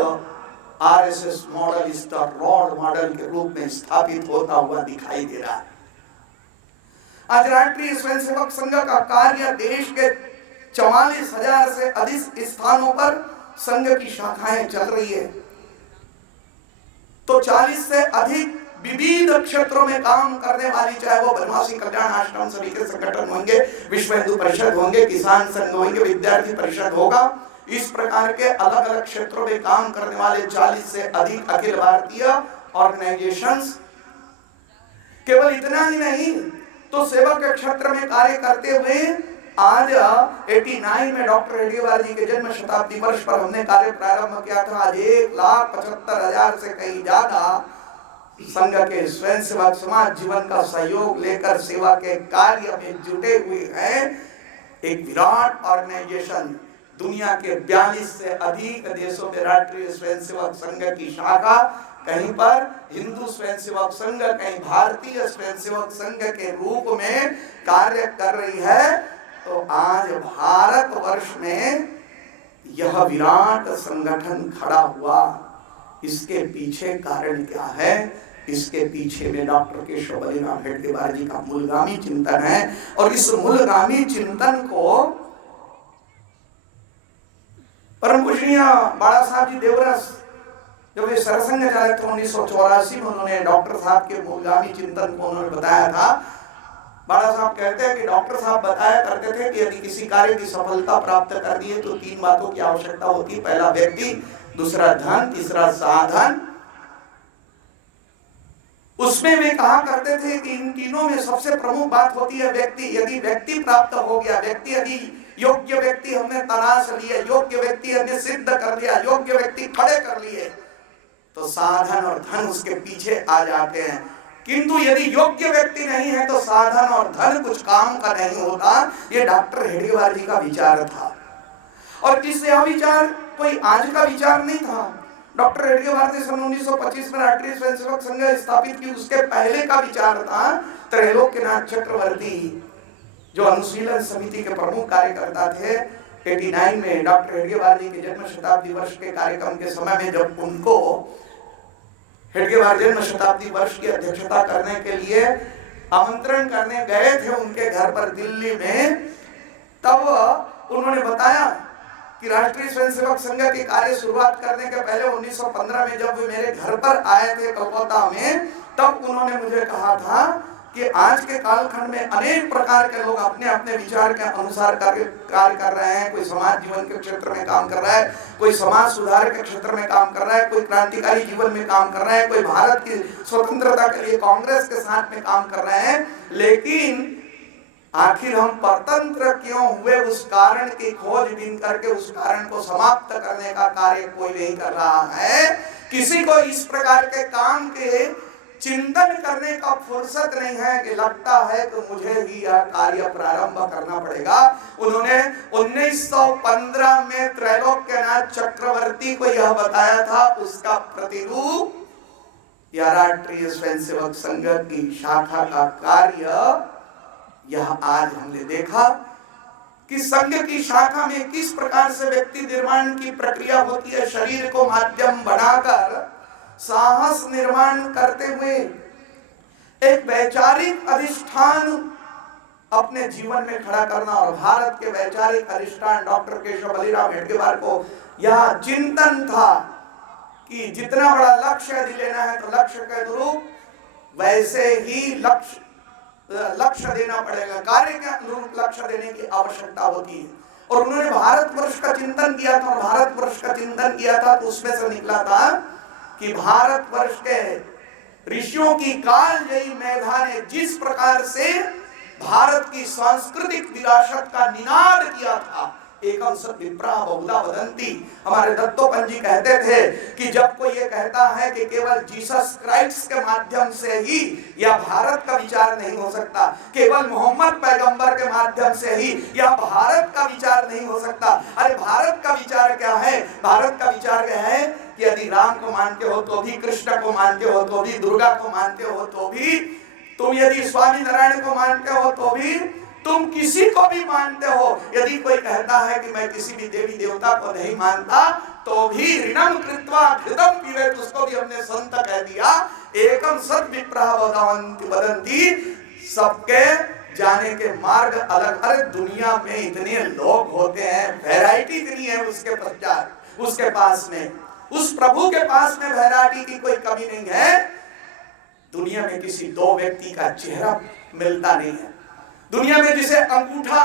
आरएसएस मॉडल, इस रॉड मॉडल के रूप में स्थापित होता हुआ दिखाई दे रहा है। आज राष्ट्रीय स्वयंसेवक संघ का कार्य देश के 44,000 से अधिक स्थानों पर संघ की शाखाएं चल रही है। तो 40 से अधिक विविध क्षेत्रों में काम करने वाली, चाहे वो बनवासी कल्याण आश्रम सभी के संगठन होंगे, विश्व हिंदू परिषद होंगे, किसान संघ होंगे, विद्यार्थी परिषद होगा, इस प्रकार के अलग अलग क्षेत्रों में काम करने वाले 40 से अधिक अखिल भारतीय ऑर्गेनाइजेशंस। केवल इतना ही नहीं तो सेवा के क्षेत्र में कार्य करते हुए आज 89 में डॉक्टर हेडगेवार जी के जन्म शताब्दी वर्ष पर हमने कार्य प्रारंभ किया था। आज 1,75,000 से कहीं ज्यादा संघ के स्वयंसेवक समाज जीवन का सहयोग लेकर सेवा के कार्य में जुटे हुए हैं। एक विराट ऑर्गेनाइजेशन, दुनिया के 42 से अधिक देशों में राष्ट्रीय स्वयंसेवक संघ की शाखा, कहीं पर हिंदू स्वयंसेवक संघ, कहीं भारतीय स्वयंसेवक संघ के रूप में कार्य कर रही है। तो आज भारतवर्ष में यह विराट संगठन खड़ा हुआ, इसके पीछे कारण क्या है? इसके पीछे में डॉक्टर केशव बलिराम हेडगेवार जी का मूलगामी चिंतन है। और इस मूलगामी चिंतन को परम पूजनीय बाला साहब जी देवरस, जब वे सरसंघ चालक थे 1984 में, उन्होंने डॉक्टर साहब के मूलगामी चिंतन को उन्होंने बताया था। बाला साहब कहते हैं कि डॉक्टर साहब बताया करते थे कि यदि किसी कार्य की सफलता प्राप्त करनी है तो 3 बातों की आवश्यकता होती है। पहला व्यक्ति, दूसरा धन, तीसरा साधन। उसमें वे कहा करते थे कि इन तीनों में सबसे प्रमुख बात होती है व्यक्ति। यदि व्यक्ति प्राप्त हो गया, व्यक्ति यदि योग्य व्यक्ति हमने तलाश लिया, योग्य व्यक्ति हमने सिद्ध कर लिया, योग्य व्यक्ति खड़े कर लिए, तो साधन और धन उसके पीछे आ जाते हैं। किंतु यदि योग्य व्यक्ति नहीं है तो साधन और धन कुछ काम का नहीं होता। ये डॉक्टर हेडगेवार जी का विचार था। और इस यह विचार कोई आज का विचार नहीं था। डॉक्टर हेडगेवार ने सन 1925 में राष्ट्रीय स्वयंसेवक संघ स्थापित की, उसके पहले का विचार था। त्रैलोक्यनाथ चक्रवर्ती जो अनुशीलन समिति के प्रमुख कार्यकर्ता थे, 89 में डॉक्टर हेडगेवार जी के जन्म शताब्दी वर्ष के कार्यक्रम के समय में जब उनको हेडगेवार जन्म शताब्दी वर्ष की अध्यक्षता करने के लिए आमंत्रण करने गए थे उनके घर पर दिल्ली में, तब उन्होंने बताया कि राष्ट्रीय स्वयंसेवक संघ की कार्य शुरुआत करने के पहले 1915 में जब वे मेरे घर पर आए थे कोलकाता में, तब उन्होंने मुझे कहा था कि आज के कालखंड में अनेक प्रकार के लोग अपने अपने विचार के अनुसार कार्य कर रहे हैं। कोई समाज जीवन के क्षेत्र में काम कर रहा है, कोई समाज सुधार के क्षेत्र में काम कर रहा है, कोई क्रांतिकारी जीवन में काम कर रहा है, कोई भारत की स्वतंत्रता के लिए कांग्रेस के साथ में काम कर रहे हैं। लेकिन आखिर हम परतंत्र क्यों हुए, उस कारण की खोजबीन करके उस कारण को समाप्त करने का कार्य कोई नहीं कर रहा है। किसी को इस प्रकार के काम के चिंतन करने का फुर्सत नहीं है कि लगता है कि मुझे ही यह कार्य प्रारंभ करना पड़ेगा। उन्होंने 1915 में त्रैलोक्यनाथ चक्रवर्ती को यह बताया था। उसका प्रतिरूप या राष्ट्रीय स्वयंसेवक संघ की शाखा का कार्य यह आज हमने देखा कि संघ की शाखा में किस प्रकार से व्यक्ति निर्माण की प्रक्रिया होती है। शरीर को माध्यम बनाकर साहस निर्माण करते हुए एक वैचारिक अधिष्ठान अपने जीवन में खड़ा करना। और भारत के वैचारिक अधिष्ठान डॉक्टर केशव बलिराम हेडगेवार को यह चिंतन था कि जितना बड़ा लक्ष्य यदि लेना है तो लक्ष्य के अनुरूप वैसे ही लक्ष्य देना पड़ेगा, कार्य के अनुरूप लक्ष्य देने की आवश्यकता होती है। और उन्होंने भारतवर्ष का चिंतन किया था, और भारतवर्ष का चिंतन किया था तो उसमें से निकला था कि भारतवर्ष के ऋषियों की कालजयी मेधा ने जिस प्रकार से भारत की सांस्कृतिक विरासत का निनाद किया था, एकम सत विप्रा बहुधा वदंती। हमारे दत्तोपंत जी कहते थे कि जब कोई ये कहता है कि केवल जीसस क्राइस्ट के माध्यम से ही यह भारत का विचार नहीं हो सकता, केवल मोहम्मद पैगंबर के माध्यम से ही यह भारत का विचार नहीं हो सकता। अरे भारत का विचार क्या है? भारत का विचार क्या है कि यदि राम को मानते हो तो भी, कृष्ण को मानते हो तो भी, दुर्गा को मानते हो तो भी, तुम यदि स्वामी नारायण को मानते हो तो भी, तुम किसी को भी मानते हो। यदि कोई कहता है कि मैं किसी भी देवी देवता को नहीं मानता तो भी ऋणम कृत्वा घृतम पीबेत, उसको भी हमने संत कह दिया। एकम सत विप्रा वदंती, सबके जाने के मार्ग अलग। अरे दुनिया में इतने लोग होते हैं, वैरायटी इतनी है उसके प्रचार, उसके पास में, उस प्रभु के पास में वैरायटी की कोई कमी नहीं है। दुनिया में किसी दो व्यक्ति का चेहरा मिलता नहीं है। दुनिया में जिसे अंगूठा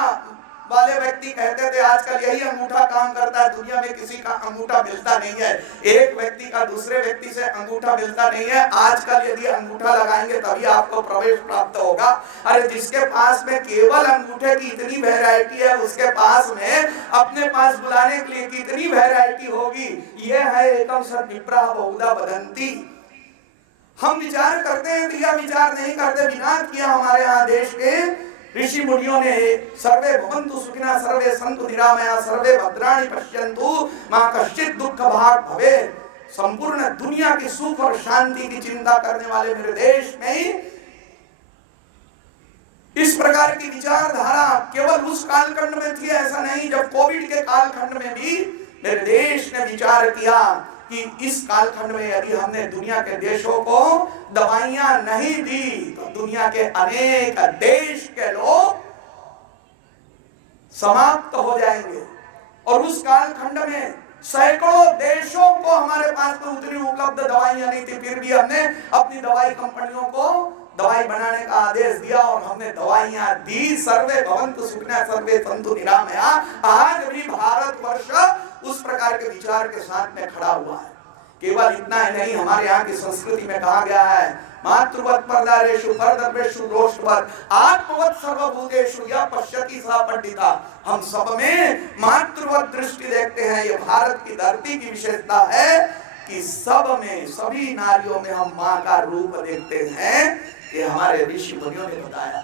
वाले व्यक्ति कहते थे, आजकल यही अंगूठा काम करता है। दुनिया में किसी का अंगूठा मिलता नहीं है, एक व्यक्ति का दूसरे व्यक्ति से अंगूठा मिलता नहीं है। आजकल यदि अंगूठा लगाएंगे तभी आपको प्रवेश प्राप्त होगा। अरे जिसके पास में केवल अंगूठे की इतनी वैरायटी है, उसके पास में अपने पास बुलाने के लिए कितनी वैरायटी होगी। यह है एकम सत विप्रा बहुधा वदंती। हम विचार करते हैं तो यह विचार नहीं करते, विनाश किया हमारे यहाँ देश के ऋषि मुनियों ने। सर्वे भवन्तु सुखिनः, सर्वे सन्तु निरामया, सर्वे भद्राणि पश्यन्तु मा कश्चित् दुःख भाग् भवेत्। संपूर्ण दुनिया की सुख और शांति की चिंता करने वाले मेरे देश में इस प्रकार की विचारधारा केवल उस कालखंड में थी ऐसा नहीं। जब कोविड के कालखंड में भी मेरे देश ने विचार किया कि इस कालखंड में यदि हमने दुनिया के देशों को दवाइयां नहीं दी तो दुनिया के अनेक देश के लोग समाप्त हो जाएंगे। और उस कालखंड में सैकड़ों देशों को हमारे पास में उतनी उपलब्ध दवाइयां नहीं थी, फिर भी हमने अपनी दवाई कंपनियों को दवाई बनाने का आदेश दिया और हमने दवाइयां दी। सर्वे भवन्तु सुखिनः, सर्वे सन्तु निरामया। आज भी भारतवर्ष उस प्रकार के विचार के साथ में खड़ा हुआ है। केवल इतना ही नहीं, हमारे यहाँ की संस्कृति में कहा गया है मातृवत् परदारेषु परदर्वेषु रोष्टवत् आत्मवत् सर्वभूतेषु यः पश्यति सः पंडिता। हम सब में मातृवत् दृष्टि देखते हैं। ये भारत की धरती की विशेषता है कि सब में, सभी नारियों में हम माँ का रूप देखते हैं। ये हमारे ऋषि मुनियों ने बताया।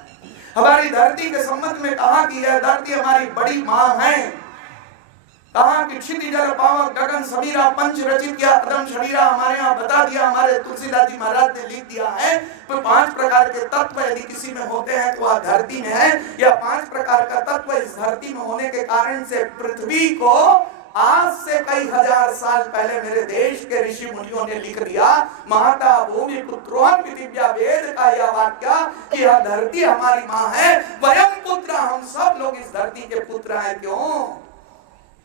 हमारी धरती के संबंध में कहा कि यह धरती हमारी बड़ी माँ है। कहा कि क्षिति जल पावक गगन समीरा पंच रचित किया अदम शरीरा, हमारे यहाँ बता दिया, हमारे तुलसीदास जी महाराज ने लिख दिया है। तो 5 प्रकार के तत्व यदि किसी में होते हैं तो वह धरती में है। या 5 प्रकार का तत्व इस धरती में होने के कारण से पृथ्वी को आज से कई हजार साल पहले मेरे देश के ऋषि मुनियों ने लिख दिया। माता भूमि पुत्रोहम दिव्या वेद का यह वाक्य कि यह धरती हमारी माँ है। वयम पुत्र, हम सब लोग इस धरती के पुत्र हैं। क्यों?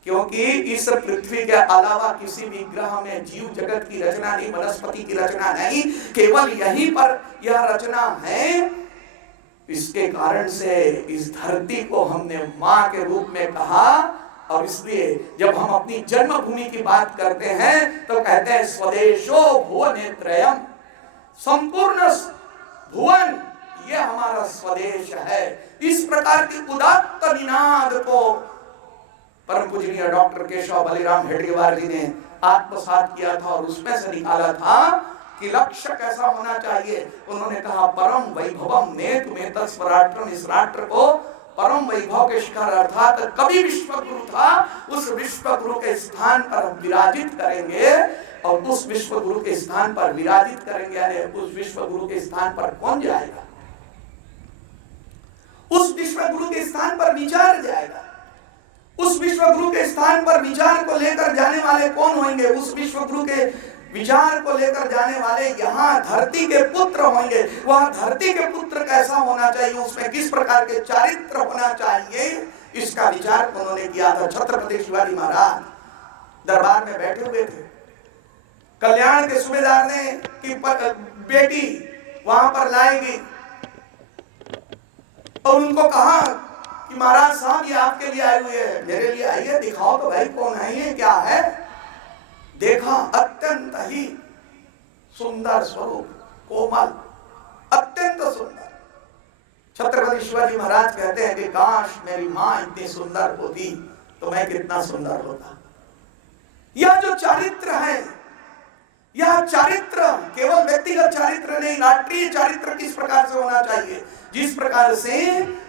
क्योंकि इस पृथ्वी के अलावा किसी भी ग्रह में जीव जगत की रचना नहीं, वनस्पति की रचना नहीं, केवल यहीं पर यह रचना है। इसके कारण से इस धरती को हमने माँ के रूप में कहा। और इसलिए जब हम अपनी जन्मभूमि की बात करते हैं तो कहते हैं स्वदेशो भुवनेत्रयम्, संपूर्ण भुवन ये हमारा स्वदेश है। इस प्रकार की उदात्त निनाद को परम पूजनीय डॉक्टर केशव बलिराम हेडगेवार जी ने आत्मसात किया था और उसमें से निकाला था कि लक्ष्य कैसा होना चाहिए। उन्होंने कहा परम वैभवम नेतु में तत्स्वराष्ट्रम, इस राष्ट्र को परम वैभव के शिखर अर्थात कभी विश्वगुरु था उस विश्वगुरु के स्थान पर विराजित करेंगे। और उस विश्वगुरु के स्थान पर विराजित करेंगे यानी उस विश्वगुरु के स्थान पर कौन जाएगा? उस विश्वगुरु के स्थान पर विचार जाएगा। उस विश्वगुरु के स्थान पर विचार को लेकर जाने वाले कौन होंगे? उस विश्वगुरु के विचार को लेकर जाने वाले यहाँ धरती के पुत्र होंगे। वह धरती के पुत्र कैसा होना चाहिए, उसमें किस प्रकार के चारित्र होना चाहिए, इसका विचार उन्होंने किया था। छत्रपति शिवाजी महाराज दरबार में बैठे हुए थे। कल्याण के सूबेदार ने कि बेटी वहां पर लाएगी और उनको कहा कि महाराज साहब ये आपके लिए आए हुए हैं। मेरे लिए आई है? दिखाओ तो भाई कौन है ये, क्या है? देखा, अत्यंत ही सुंदर स्वरूप, कोमल, अत्यंत सुंदर। छत्रपति शिवाजी महाराज कहते हैं कि काश मेरी मां इतनी सुंदर होती तो मैं कितना सुंदर होता। यह जो चारित्र है, यह चारित्र केवल व्यक्तिगत चारित्र नहीं, राष्ट्रीय चारित्र किस प्रकार से होना चाहिए। जिस प्रकार से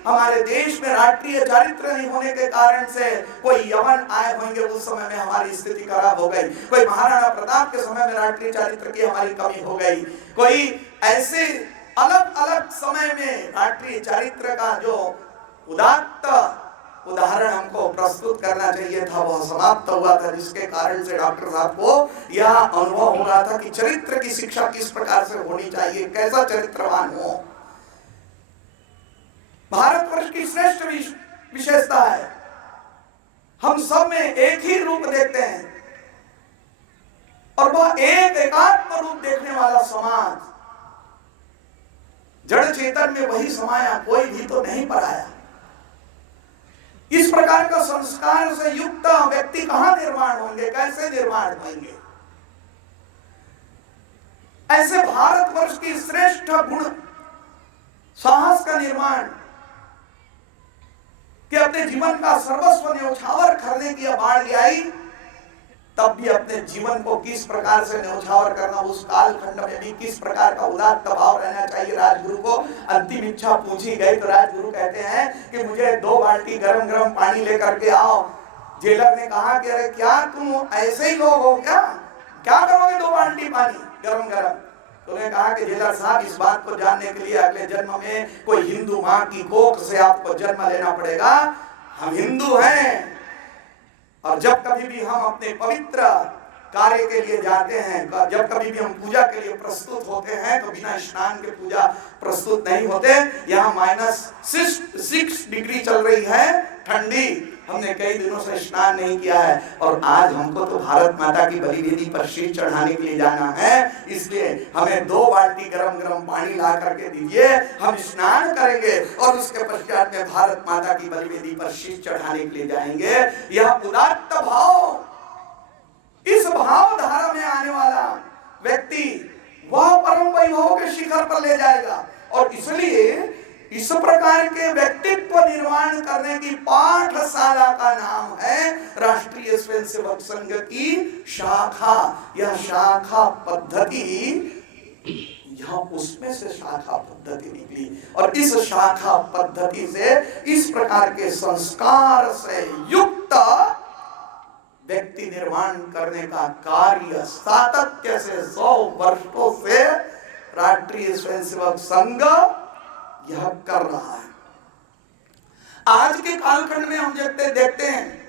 हमारे देश में राष्ट्रीय चारित्र नहीं होने के कारण से कोई यवन आए होंगे, उस समय में हमारी स्थिति खराब हो गई। कोई महाराणा प्रताप के समय में राष्ट्रीय चारित्र की हमारी कमी हो गई। कोई ऐसे अलग अलग समय में राष्ट्रीय चारित्र का जो उदात्त उदाहरण हमको प्रस्तुत करना चाहिए था वह समाप्त हुआ था, जिसके कारण से डॉक्टर साहब को यह अनुभव हो रहा था कि चरित्र की शिक्षा किस प्रकार से होनी चाहिए, कैसा चरित्रवान हो। भारतवर्ष की श्रेष्ठ विशेषता है, हम सब में एक ही रूप देखते हैं और वह एक एकात्म रूप देखने वाला समाज। जड़ चेतन में वही समाया, कोई भी तो नहीं पराया। इस प्रकार का संस्कार से युक्त व्यक्ति कहां निर्माण होंगे, कैसे निर्माण होंगे? ऐसे भारतवर्ष की श्रेष्ठ गुण साहस का निर्माण कि अपने जीवन का सर्वस्व न्यौछावर करने की बाढ़ आई, तब भी अपने जीवन को किस प्रकार से न्यौछावर करना, उस कालखंड में भी किस प्रकार का उदात्त भाव रहना चाहिए। राजगुरु को अंतिम इच्छा पूछी गई तो राजगुरु कहते हैं कि मुझे 2 बाल्टी गरम गरम पानी लेकर के आओ। जेलर ने कहा कि अरे क्या तुम ऐसे ही लोग हो क्या करोगे 2 बाल्टी पानी गरम गरम? तो उन्होंने कहा कि जेलर साहब इस बात को जानने के लिए अगले जन्म में कोई हिंदू माँ की कोख से आपको जन्म लेना पड़ेगा। हम हिंदू हैं और जब कभी भी हम अपने पवित्र कार्य के लिए जाते हैं, जब कभी भी हम पूजा के लिए प्रस्तुत होते हैं तो बिना स्नान के पूजा प्रस्तुत नहीं होते। यहाँ -6 डिग्री चल रही है ठंडी, हमने कई दिनों से स्नान नहीं किया है और आज हमको तो भारत माता की बलिवेदी पर शीश चढ़ाने के लिए जाना है। इसलिए हमें 2 बाल्टी गरम गरम पानी ला करके दीजिए, हम स्नान करेंगे और उसके पश्चात में भारत माता की बलिवेदी पर शीश चढ़ाने के लिए जाएंगे। यह उदात्त भाव, इस भाव धारा में आने वाला व्यक्ति वह परम वैभव के शिखर पर ले जाएगा। और इसलिए इस प्रकार के व्यक्तित्व निर्माण करने की पाठशाला का नाम है राष्ट्रीय स्वयंसेवक संघ की शाखा, यह शाखा पद्धति, यह उसमें से शाखा पद्धति निकली और इस शाखा पद्धति से इस प्रकार के संस्कार से युक्त व्यक्ति निर्माण करने का कार्य सातत्य से 100 वर्षों से राष्ट्रीय स्वयंसेवक संघ यह कर रहा है। आज के कालखंड में हम देखते हैं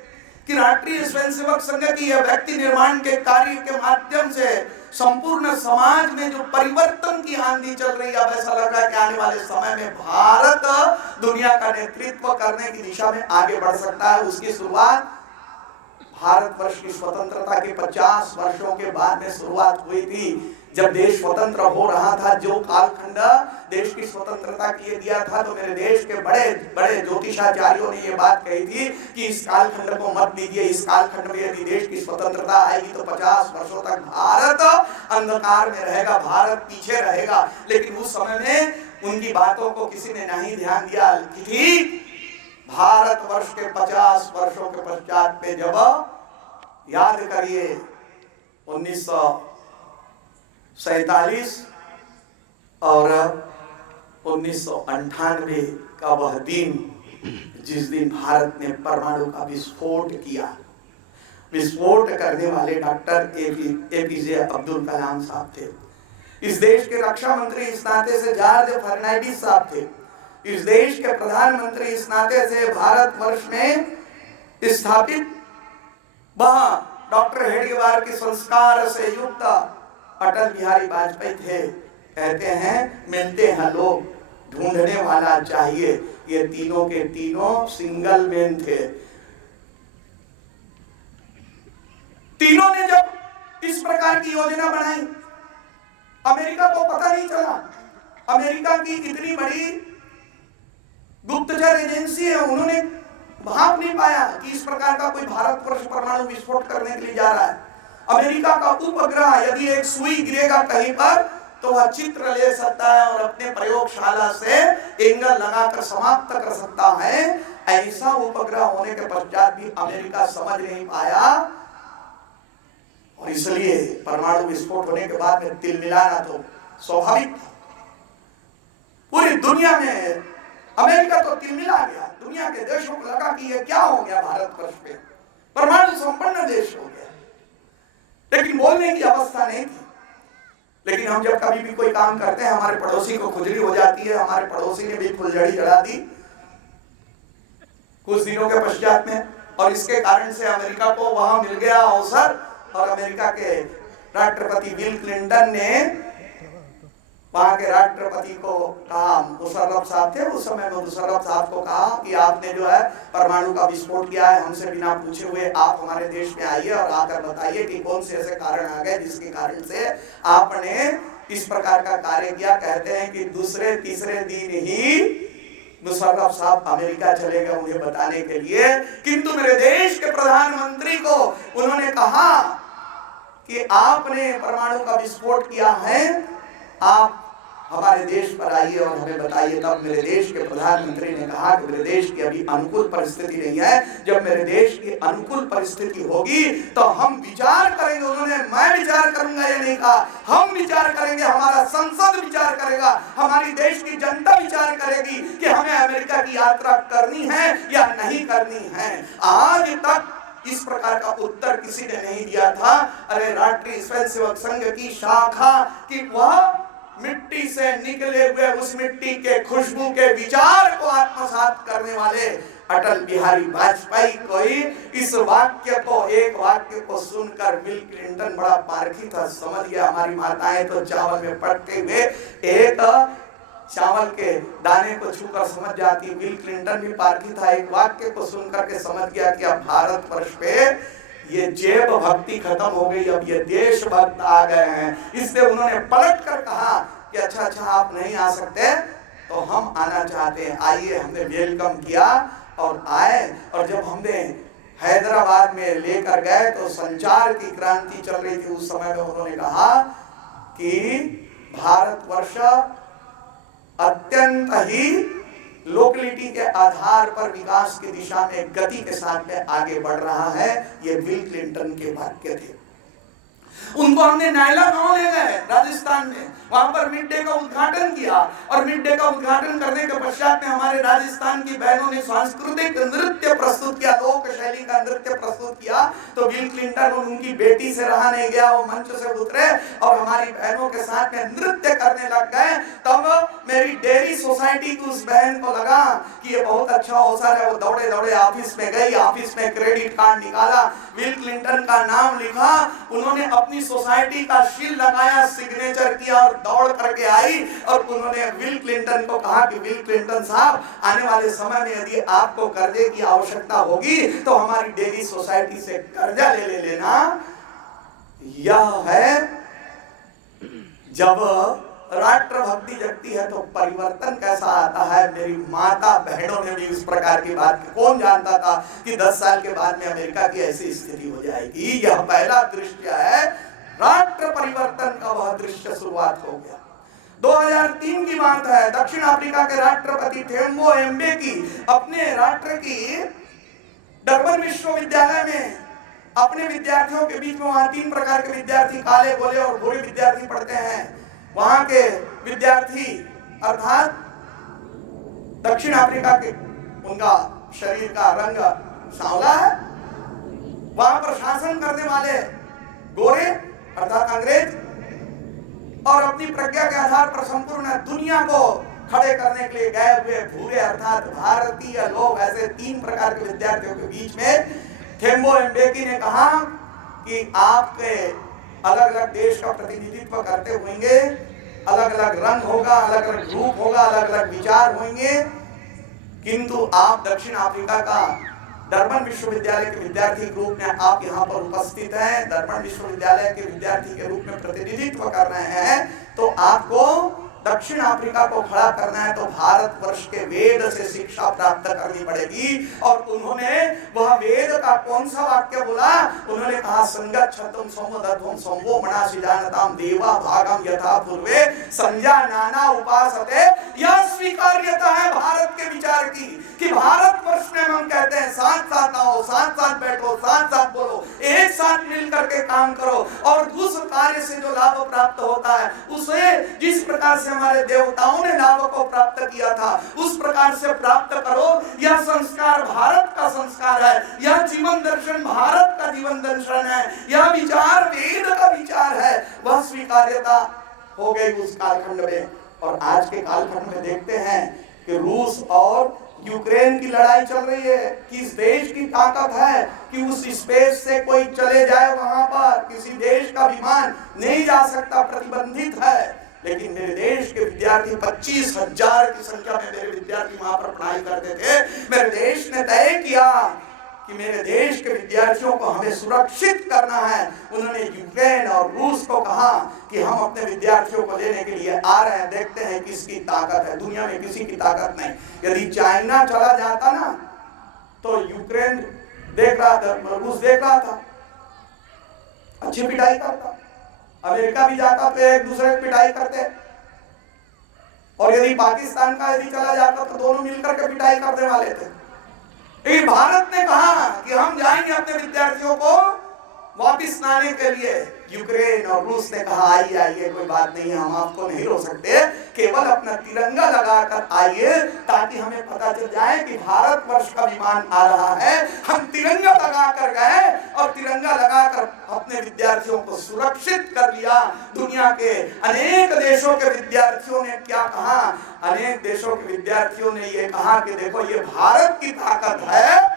कि राष्ट्रीय स्वयंसेवक संघ की यह व्यक्ति निर्माण के कार्य के माध्यम से संपूर्ण समाज में जो परिवर्तन की आंधी चल रही है, अब ऐसा लग रहा है कि आने वाले समय में भारत दुनिया का नेतृत्व करने की दिशा में आगे बढ़ सकता है। उसकी शुरुआत भारतवर्ष की स्वतंत्रता के 50 वर्षों के बाद में शुरुआत हुई थी। जब देश स्वतंत्र हो रहा था, जो कालखंड देश की स्वतंत्रता के लिए दिया था, तो मेरे देश के बड़े बड़े ज्योतिषाचार्यों ने ये बात कही थी कि इस कालखंड को मत दीजिए, इस कालखंड में यदि देश की स्वतंत्रता आएगी तो 50 वर्षों तक भारत अंधकार में रहेगा, भारत पीछे रहेगा। लेकिन उस समय में उनकी बातों को किसी ने नहीं ध्यान दिया। ठीक भारतवर्ष के 50 वर्षों के पश्चात में जब याद करिए 1947 और 1998 का वह दिन, जिस दिन भारत ने परमाणु का विस्फोट किया। विस्फोट करने वाले डॉक्टर एपीजे अब्दुल कलाम साहब थे। इस देश के रक्षा मंत्री इस नाते से जॉर्ज फर्नांडिस साहब थे। इस देश के प्रधानमंत्री इस नाते से भारतवर्ष में स्थापित वहां डॉक्टर हेडगेवार के संस्कार से युक्त अटल बिहारी वाजपेयी थे। कहते हैं मिलते हैं लोग, ढूंढने वाला चाहिए। ये तीनों के तीनों सिंगल मैन थे। तीनों ने जब इस प्रकार की योजना बनाई, अमेरिका को पता नहीं चला। अमेरिका की इतनी बड़ी गुप्तचर एजेंसी है, उन्होंने भाप नहीं पाया कि इस प्रकार का कोई भारतवर्ष परमाणु विस्फोट करने के लिए जा रहा है। अमेरिका का उपग्रह यदि एक सुई गिरेगा कहीं पर तो वह चित्र ले सकता है और अपने प्रयोगशाला से एंगल लगाकर समाप्त कर सकता है। ऐसा उपग्रह होने के पश्चात भी अमेरिका समझ नहीं पाया और इसलिए परमाणु विस्फोट होने के बाद में तिलमिलाना तो स्वाभाविक था। पूरी दुनिया में अमेरिका तो तिलमिला गया। दुनिया के देशों को लगा कि ये क्या हो गया, भारतवर्ष पे परमाणु संपन्न देश हो गया। लेकिन बोलने की अवस्था नहीं थी। लेकिन हम जब कभी भी कोई काम करते हैं, हमारे पड़ोसी को खुजली हो जाती है। हमारे पड़ोसी ने भी फुलझड़ी जला दी कुछ दिनों के पश्चात में, और इसके कारण से अमेरिका को वहां मिल गया अवसर। और अमेरिका के राष्ट्रपति बिल क्लिंटन ने वहां के राष्ट्रपति को कहा, मुशर्रफ साहब थे उस समय में, मुशर्रफ साहब को कहा कि आपने जो है परमाणु का विस्फोट किया है, हमसे बिना पूछे हुए आप हमारे देश में आइए और आकर बताइए कि कौन से ऐसे कारण आ गए जिसके कारण से आपने इस प्रकार का कार्य किया। कहते हैं कि दूसरे तीसरे दिन ही मुशर्रफ साहब अमेरिका चले गए उन्हें बताने के लिए। किंतु मेरे देश के प्रधानमंत्री को उन्होंने कहा कि आपने परमाणु का विस्फोट किया है, आप हमारे देश पर आइए और हमें बताइए। तब मेरे देश के प्रधानमंत्री ने कहा कि मेरे देश की अभी अनुकूल परिस्थिति नहीं है, जब मेरे देश की अनुकूल परिस्थिति होगी तो हम विचार करेंगे। उन्होंने मैं विचार करूंगा ये नहीं कहा, हम विचार करेंगे, हमारा संसद विचार करेगा, हमारी देश की जनता विचार करेगी कि हमें अमेरिका की यात्रा करनी है या नहीं करनी है। आज तक इस प्रकार का उत्तर किसी ने नहीं दिया था। अरे राष्ट्रीय स्वयंसेवक संघ की शाखा की वह मिट्टी से निकले हुए उस मिट्टी के खुशबू के विचार को आत्मसात करने वाले अटल बिहारी वाजपेयी को ही इस वाक्य को, एक वाक्य को सुनकर बिल क्लिंटन बड़ा पारखी था, समझ गया। हमारी माताएं तो चावल में पड़ते हुए एक चावल के दाने को छूकर समझ जाती। बिल क्लिंटन भी पारखी था, एक वाक्य को सुनकर के समझ गया कि अब भारतवर्ष पे ये जेब भक्ति खत्म हो गई, अब ये देश भक्त आ गए हैं। इसलिए उन्होंने पलट कर कहा कि अच्छा आप नहीं आ सकते तो हम आना चाहते हैं, आइए। हमने वेलकम किया और आए। और जब हमने हैदराबाद में लेकर गए तो संचार की क्रांति चल रही थी उस समय में। उन्होंने कहा कि भारतवर्ष अत्यंत ही लोकलिटी के आधार पर विकास की दिशा में गति के साथ में आगे बढ़ रहा है। ये बिल क्लिंटन के वाक्य थे। उनको हमने नायला गांव ले गए राजस्थान में, वहां पर मिड डे का उद्घाटन किया और मिड डे का उद्घाटन करने के पश्चात में हमारे राजस्थान की बहनों ने सांस्कृतिक नृत्य प्रस्तुत किया, लोक शैली का नृत्य प्रस्तुत किया। तो बिल क्लिंटन और उनकी बेटी से रहा नहीं गया, वो मंच से उतरे और हमारी बहनों के साथ में नृत्य करने लग गए। तब मेरी डेयरी सोसाइटी की उस बहन को लगा कि ये बहुत अच्छा अवसर है। वो दौड़े दौड़े ऑफिस में गई, ऑफिस में क्रेडिट कार्ड निकाला, बिल क्लिंटन का नाम लिखा, उन्होंने अपनी सोसाइटी का शील लगाया, सिग्नेचर किया और दौड़ करके आई और उन्होंने बिल क्लिंटन को कहा कि बिल क्लिंटन साहब, आने वाले समय में यदि आपको कर्जे की आवश्यकता होगी तो हमारी डेयरी सोसाइटी से कर्जा ले लेना। यह है जब राष्ट्र भक्ति जगती है तो परिवर्तन कैसा आता है। मेरी माता बहनों ने भी इस प्रकार की बात की। कौन जानता था कि 10 साल के बाद में अमेरिका की ऐसी स्थिति हो जाएगी। यह पहला दृश्य है, राष्ट्र परिवर्तन का वह दृश्य शुरुआत हो गया। 2003 की बात है, दक्षिण अफ्रीका के राष्ट्रपति थेम्बो एम्बेकी अपने राष्ट्र की डरबन विश्वविद्यालय में अपने विद्यार्थियों के बीच में, वहां 3 प्रकार के विद्यार्थी, काले, गोरे और भूरे विद्यार्थी पढ़ते हैं। वहां के विद्यार्थी अर्थात दक्षिण अफ्रीका के, उनका शरीर का रंग सांवला है। वहां पर शासन करने वाले गोरे अर्थात अंग्रेज, और अपनी प्रज्ञा के आधार पर संपूर्ण दुनिया को खड़े करने के लिए गए हुए भूरे अर्थात भारतीय लोग। ऐसे 3 प्रकार के विद्यार्थियों के बीच में थेम्बो एम्बेकी ने कहा कि आपके अलग अलग देश का प्रतिनिधित्व करते होंगे, अलग अलग रंग होगा, अलग अलग रूप होगा, अलग अलग विचार होंगे, किंतु आप दक्षिण अफ्रीका का डरबन विश्वविद्यालय के विद्यार्थी के रूप में आप यहाँ पर उपस्थित हैं, डरबन विश्वविद्यालय के विद्यार्थी के रूप में प्रतिनिधित्व कर रहे हैं, तो आपको दक्षिण अफ्रीका को खड़ा करना है तो भारतवर्ष के वेद से शिक्षा प्राप्त करनी पड़ेगी। और उन्होंने वह वेद का कौन सा वाक्य बोला? उन्होंने कहा संगच्छतुम समुदध्वम संभो मनासि जानताम देवा भागम यथा पूर्वे संजानाना उपासते। यह स्वीकार्यता है भारत के विचार की कि भारतवर्ष में हम कहते हैं साथ साथ आओ, साथ साथ बैठो, साथ साथ बोलो, एक साथ मिल करके काम करो और उस कार्य से जो लाभ प्राप्त होता है उसे जिस प्रकार से हमारे देवताओं ने लाभ को प्राप्त किया था उस प्रकार से प्राप्त करो। यह संस्कार भारत का संस्कार है, यह जीवन दर्शन भारत का जीवन दर्शन है, यह विचार वेद का विचार है। वह स्वीकार्यता हो गई उस कालखंड में। और आज के कालखंड में देखते हैं कि रूस और यूक्रेन की लड़ाई चल रही है। किस देश की ताकत है कि उस स्पेस से कोई चले जाए, वहां पर किसी देश का विमान नहीं जा सकता, प्रतिबंधित है। लेकिन मेरे देश के विद्यार्थी 25,000 की संख्या में मेरे विद्यार्थी वहां पर पढ़ाई करते थे। मेरे देश ने तय किया कि मेरे देश के विद्यार्थियों को हमें सुरक्षित करना है। उन्होंने यूक्रेन और रूस को कहा कि हम अपने विद्यार्थियों को लेने के लिए आ रहे हैं, देखते हैं किसकी ताकत है। दुनिया में किसी की ताकत नहीं। यदि चाइना चला जाता ना तो यूक्रेन देख रहा था, रूस देख रहा था, अच्छी पिटाई करता। अमेरिका भी जाता तो एक दूसरे की पिटाई करते। और यदि पाकिस्तान का यदि चला जाता तो दोनों मिलकर के पिटाई करने वाले थे। लेकिन भारत ने कहा कि हम जाएंगे अपने विद्यार्थियों को वापिस लाने के लिए। यूक्रेन और रूस ने कहा आइए आइए, कोई बात नहीं है, हम आपको नहीं रोक सकते, केवल अपना तिरंगा लगाकर आइए ताकि हमें पता चल जाए कि भारतवर्ष का विमान आ रहा है। हम तिरंगा लगाकर गए और तिरंगा लगाकर अपने विद्यार्थियों को सुरक्षित कर लिया। दुनिया के अनेक देशों के विद्यार्थियों ने क्या कहा? अनेक देशों के विद्यार्थियों ने ये कहा कि देखो ये भारत की ताकत है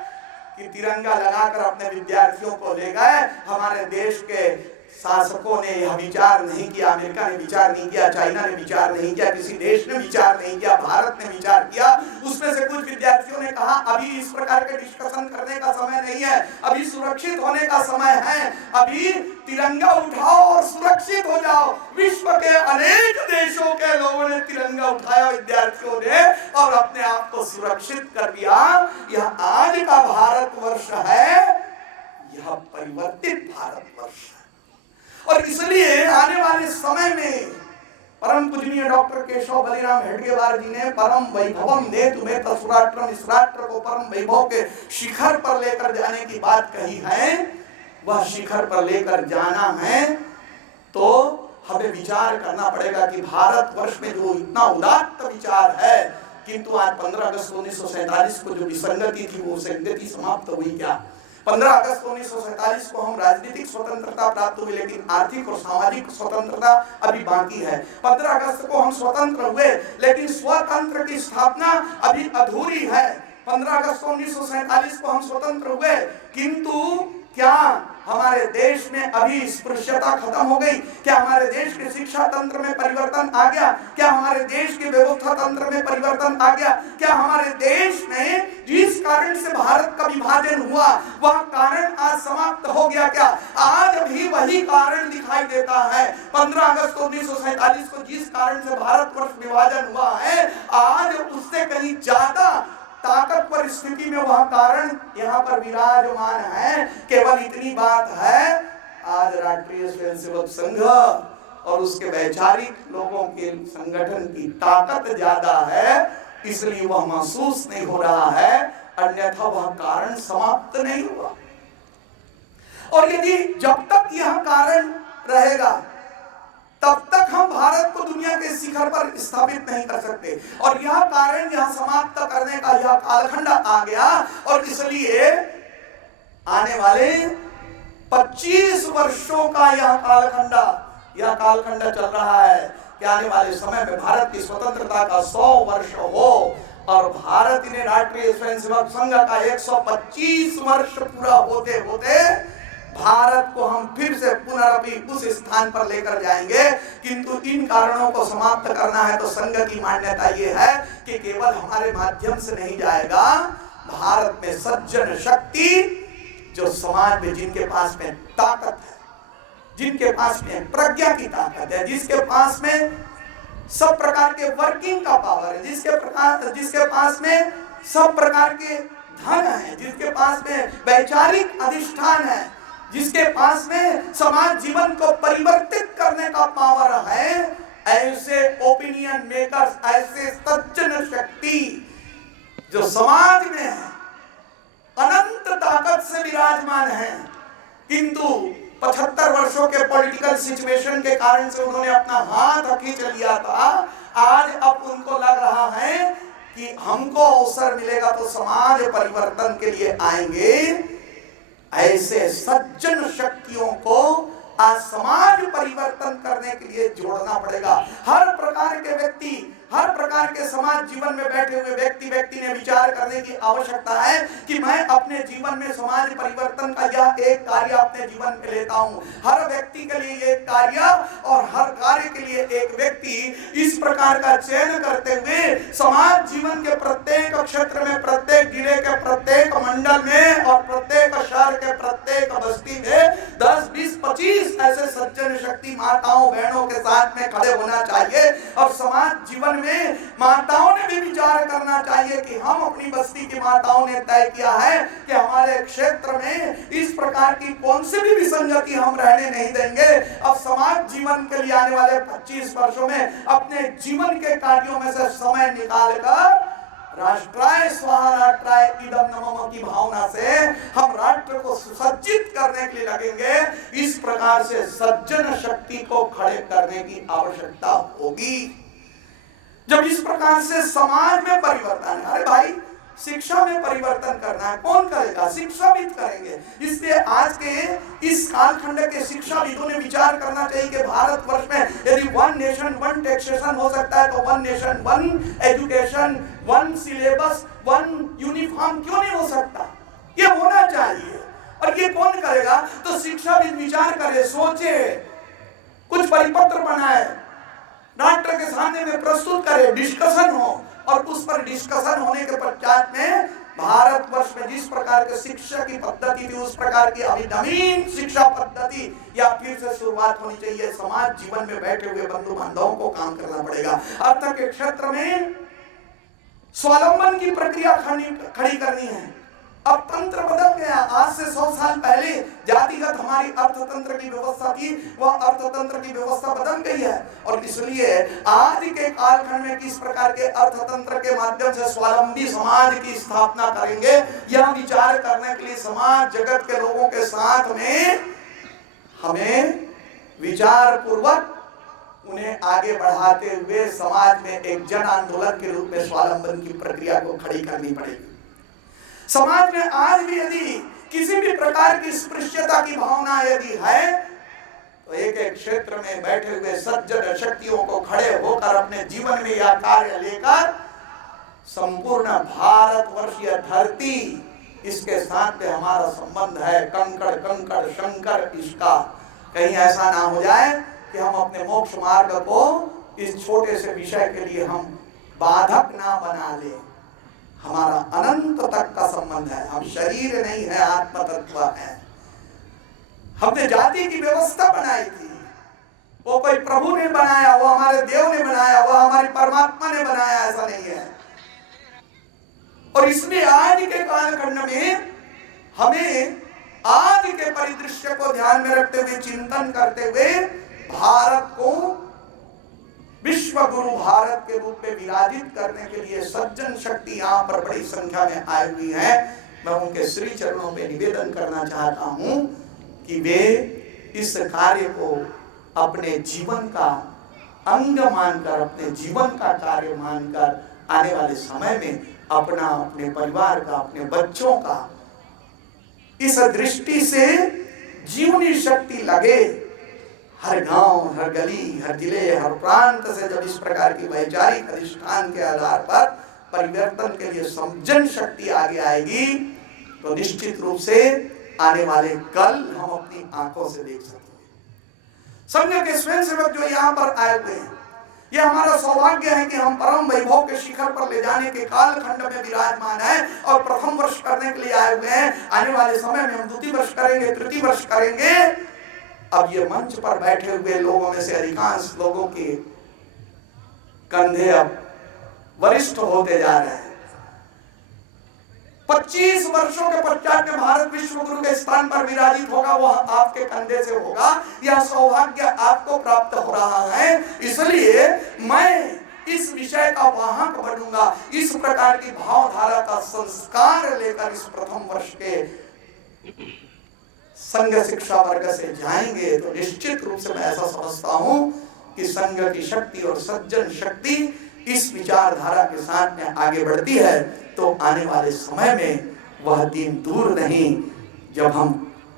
कि तिरंगा लगाकर अपने विद्यार्थियों को ले गए। हमारे देश के शासकों ने यह विचार नहीं किया, अमेरिका ने विचार नहीं किया, चाइना ने विचार नहीं किया, किसी देश ने विचार नहीं किया, भारत ने विचार किया। उसमें से कुछ विद्यार्थियों ने कहा अभी इस प्रकार के डिस्कशन करने का समय नहीं है, अभी सुरक्षित होने का समय है, अभी तिरंगा उठाओ और सुरक्षित हो जाओ। विश्व के अनेक देशों के लोगों ने तिरंगा उठाया, विद्यार्थियों ने, और अपने आप को सुरक्षित कर दिया। यह आज का भारतवर्ष है, यह परिवर्तित भारतवर्ष है। और इसलिए आने वाले समय में परम पूजनीय डॉक्टर केशव बलिराम हेडगेवार जी ने परम वैभवम ने तुम्हें तसुराष्ट्रम, इस राष्ट्र को परम वैभव के शिखर पर लेकर जाने की बात कही है। वह शिखर पर लेकर जाना है तो हमें विचार करना पड़ेगा कि भारतवर्ष में जो इतना उदात्त विचार है, किंतु आज 15 अगस्त 1947 को जो विसंगति थी वो संगति समाप्त हुई क्या? 15 अगस्त 1947 को हम राजनीतिक स्वतंत्रता प्राप्त हुई, लेकिन आर्थिक और सामाजिक स्वतंत्रता अभी बाकी है। 15 अगस्त को हम स्वतंत्र हुए, लेकिन स्वतंत्र की स्थापना अभी अधूरी है। 15 अगस्त 1947 को हम स्वतंत्र हुए, किंतु क्या हमारे देश में अभी स्पृश्यता खत्म हो गई? क्या हमारे देश के शिक्षा तंत्र में परिवर्तन आ गया? क्या हमारे देश के व्यवस्था तंत्र में परिवर्तन आ गया? क्या हमारे देश में जिस कारण से भारत का विभाजन हुआ वह कारण आज समाप्त हो गया क्या? आज भी वही कारण दिखाई देता है। 15 अगस्त 1947 को जिस कारण से भारतवर्ष विभाजन हुआ है, आज उससे कहीं ज्यादा ताकतवर स्थिति में वह कारण यहाँ पर विराजमान है। केवल इतनी बात है, आज राष्ट्रीय स्वयंसेवक संघ और उसके वैचारिक लोगों के संगठन की ताकत ज्यादा है, इसलिए वह महसूस नहीं हो रहा है, अन्यथा वह कारण समाप्त नहीं हुआ। और यदि जब तक यह कारण रहेगा तब तक हम भारत को दुनिया के शिखर पर स्थापित नहीं कर सकते। और यह कारण यह समाप्त करने का यह कालखंड आ गया, और इसलिए आने वाले 25 वर्षों का यह कालखंड चल रहा है कि आने वाले समय में भारत की स्वतंत्रता का 100 वर्ष हो और भारत ने राष्ट्रीय स्वयंसेवक संघ का 125 वर्ष पूरा होते होते भारत को हम फिर से पुनरअपि उस स्थान पर लेकर जाएंगे। किंतु इन कारणों को समाप्त करना है तो संघ की मान्यता ये है कि केवल हमारे माध्यम से नहीं जाएगा। भारत में सज्जन शक्ति, जो समाज में जिनके पास में ताकत है, जिनके पास में प्रज्ञा की ताकत है, जिसके पास में सब प्रकार के वर्किंग का पावर है, जिसके पास में सब प्रकार के धन है, जिसके पास में वैचारिक अधिष्ठान है, जिसके पास में समाज जीवन को परिवर्तित करने का पावर है, ऐसे ओपिनियन मेकर्स, ऐसे सज्जन शक्ति जो समाज में है, अनंत ताकत से विराजमान है, किंतु 75 वर्षों के पॉलिटिकल सिचुएशन के कारण से उन्होंने अपना हाथ खींच लिया था। आज अब उनको लग रहा है कि हमको अवसर मिलेगा तो समाज परिवर्तन के लिए आएंगे। ऐसे सज्जन शक्तियों को आज समाज परिवर्तन करने के लिए जोड़ना पड़ेगा। हर प्रकार के व्यक्ति, हर प्रकार के समाज जीवन में बैठे हुए व्यक्ति ने विचार करने की आवश्यकता है कि मैं अपने जीवन में समाज परिवर्तन का यह एक कार्य अपने जीवन में लेता हूं। हर व्यक्ति के लिए एक कार्य और हर कार्य के लिए एक व्यक्ति, इस प्रकार का चयन करते हुए समाज जीवन के प्रत्येक क्षेत्र में, प्रत्येक जिले के प्रत्येक मंडल में और प्रत्येक शहर के प्रत्येक बस्ती में 10, 20, 25 ऐसे सज्जन शक्ति माताओं बहनों के साथ में खड़े होना चाहिए। और समाज जीवन में माताओं ने भी विचार करना चाहिए कि हम अपनी बस्ती की माताओं ने तय किया है कि हमारे क्षेत्र में इस प्रकार की कौन सी भी विसंगति हम रहने नहीं देंगे। अब समाज जीवन के लिए आने वाले 25 वर्षों में अपने जीवन के कार्यों में से समय निकालकर राष्ट्राय स्वाहा राष्ट्राय इदम नमः की भावना से हम राष्ट्र को सुसज्जित करने के लिए लगेंगे। इस प्रकार से सज्जन शक्ति को खड़े करने की आवश्यकता होगी। जब इस प्रकार से समाज में परिवर्तन है, अरे भाई शिक्षा में परिवर्तन करना है, कौन करेगा? शिक्षाविद करेंगे। इसलिए आज के इस कालखंड के शिक्षाविदों ने विचार करना चाहिए कि भारतवर्ष में यदि 1 नेशन 1 टैक्सेशन हो सकता है तो 1 नेशन 1 एजुकेशन, 1 सिलेबस, 1 यूनिफॉर्म क्यों नहीं हो सकता? ये होना चाहिए। और ये कौन करेगा? तो शिक्षाविद विचार करे, सोचे, कुछ परिपत्र बनाए, राष्ट्र के सामने में प्रस्तुत करे, डिस्कशन हो, और उस पर डिस्कशन होने के पश्चात में भारतवर्ष में जिस प्रकार के शिक्षा की पद्धति थी उस प्रकार की अभी नवीन शिक्षा पद्धति या फिर से शुरुआत होनी चाहिए। समाज जीवन में बैठे हुए बंधु बांधवों को काम करना पड़ेगा। अर्थ के क्षेत्र में स्वावलंबन की प्रक्रिया खड़ी करनी है। अब तंत्र बदल गया। आज से 100 साल पहले जातिगत हमारे हमारी अर्थतंत्र की व्यवस्था थी वह अर्थतंत्र की व्यवस्था बदल गई है। और इसलिए आज के कालखंड में किस प्रकार के अर्थतंत्र के माध्यम से स्वावलंबी समाज की स्थापना करेंगे, यह विचार करने के लिए समाज जगत के लोगों के साथ में हमें विचार पूर्वक उन्हें आगे बढ़ाते हुए समाज में एक जन आंदोलन के रूप में स्वावलंबन की प्रक्रिया को खड़ी करनी पड़ेगी। समाज में आज भी यदि किसी भी प्रकार की स्पृश्यता की भावना यदि है तो एक एक क्षेत्र में बैठे हुए सज्जन शक्तियों को खड़े होकर अपने जीवन में यह कार्य लेकर संपूर्ण भारतवर्षीय धरती इसके साथ में हमारा संबंध है। कंकड़ कंकड़ शंकर इसका कहीं ऐसा ना हो जाए कि हम अपने मोक्ष मार्ग को इस छोटे से विषय के लिए हम बाधक ना बना ले। हमारा अनंत तक का संबंध है। हम शरीर नहीं है, आत्म तत्व है। हमने जाति की व्यवस्था बनाई थी, वो कोई प्रभु ने बनाया, वो हमारे देव ने बनाया, वो हमारे परमात्मा ने बनाया, ऐसा नहीं है। और इसलिए आज के कालखंड में हमें आज के परिदृश्य को ध्यान में रखते हुए चिंतन करते हुए भारत को विश्व गुरु भारत के रूप में विराजित करने के लिए सज्जन शक्ति यहाँ पर बड़ी संख्या में आई हुई है। मैं उनके श्री चरणों में निवेदन करना चाहता हूँ कि वे इस कार्य को अपने जीवन का अंग मानकर, अपने जीवन का कार्य मानकर आने वाले समय में अपना, अपने परिवार का, अपने बच्चों का इस दृष्टि से जीवनी शक्ति लगे। हर गांव, हर गली, हर जिले, हर प्रांत से जब इस प्रकार की वैचारिक अधिष्ठान के आधार पर परिवर्तन के लिए जन शक्ति आगे आएगी तो निश्चित रूप से आने वाले कल हम अपनी आंखों से देख सकते हैं। संघ के स्वयंसेवक जो यहाँ पर आए हुए हैं, यह हमारा सौभाग्य है कि हम परम वैभव के शिखर पर ले जाने के कालखंड में विराजमान है और प्रथम वर्ष करने के लिए आए हुए हैं। आने वाले समय में हम द्वितीय वर्ष करेंगे, तृतीय वर्ष करेंगे। अब ये मंच पर बैठे हुए लोगों में से अधिकांश लोगों के कंधे अब वरिष्ठ होते जा रहे हैं। 25 वर्षों के पश्चात में भारत विश्व गुरु के स्थान पर विराजित होगा, वह आपके कंधे से होगा। यह सौभाग्य आपको प्राप्त हो रहा है। इसलिए मैं इस विषय का वाहक बनूंगा। इस प्रकार की भावधारा का संस्कार लेकर इस प्रथम वर्ष के संघ शिक्षा वर्ग से जाएंगे तो निश्चित रूप से मैं ऐसा समझता हूं कि संघ की शक्ति और सज्जन शक्ति इस विचारधारा के साथ में आगे बढ़ती है तो आने वाले समय में वह दिन दूर नहीं जब हम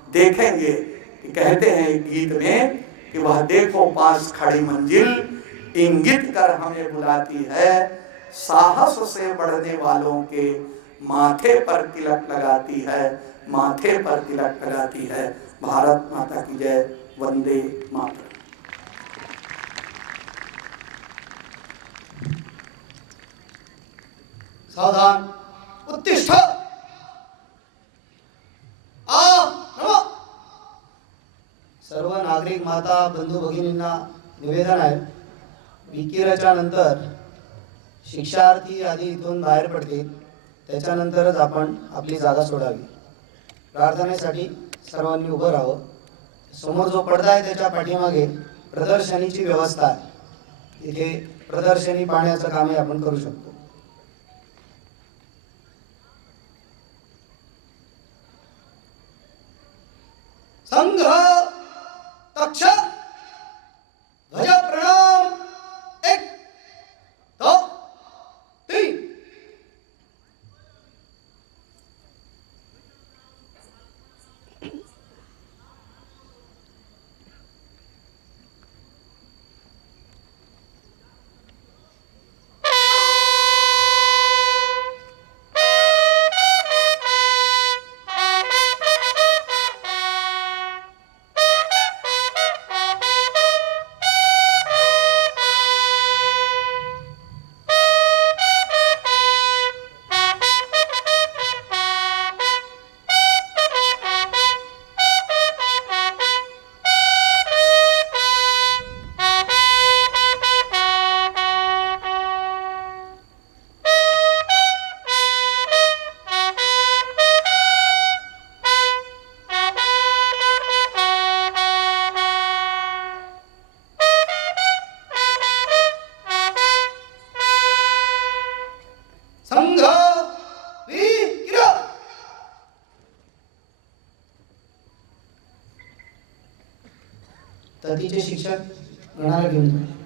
देखेंगे कि कहते हैं गीत में कि वह देखो पास खड़ी मंजिल इंगित कर हमें बुलाती है, साहस से बढ़ने वालों के माथे पर तिलक लगाती है, माथे पर तिलक लगाती है। भारत माता की जय। वंदे मातरम। सावधान, उत्तिष्ठ, सर्व नागरिक माता बंधू भगिनींना निवेदन आहे, विकिरच्या नंतर शिक्षार्थी आधी इथून बाहेर पडतील, त्याच्यानंतरच आपण आपली जागा सोडावी। प्रार्थनेसाठी सर्वांनी उभं राहावं। समोर जो पडदा आहे त्याच्या पाठीमागे प्रदर्शनीची व्यवस्था आहे, तिथे प्रदर्शनी पाहण्याचं कामही आपण करू शकतो। संघ तक्ष ध्वज प्रणाम 1 2 3। ततीचे शिक्षक गणाला घेऊन जा.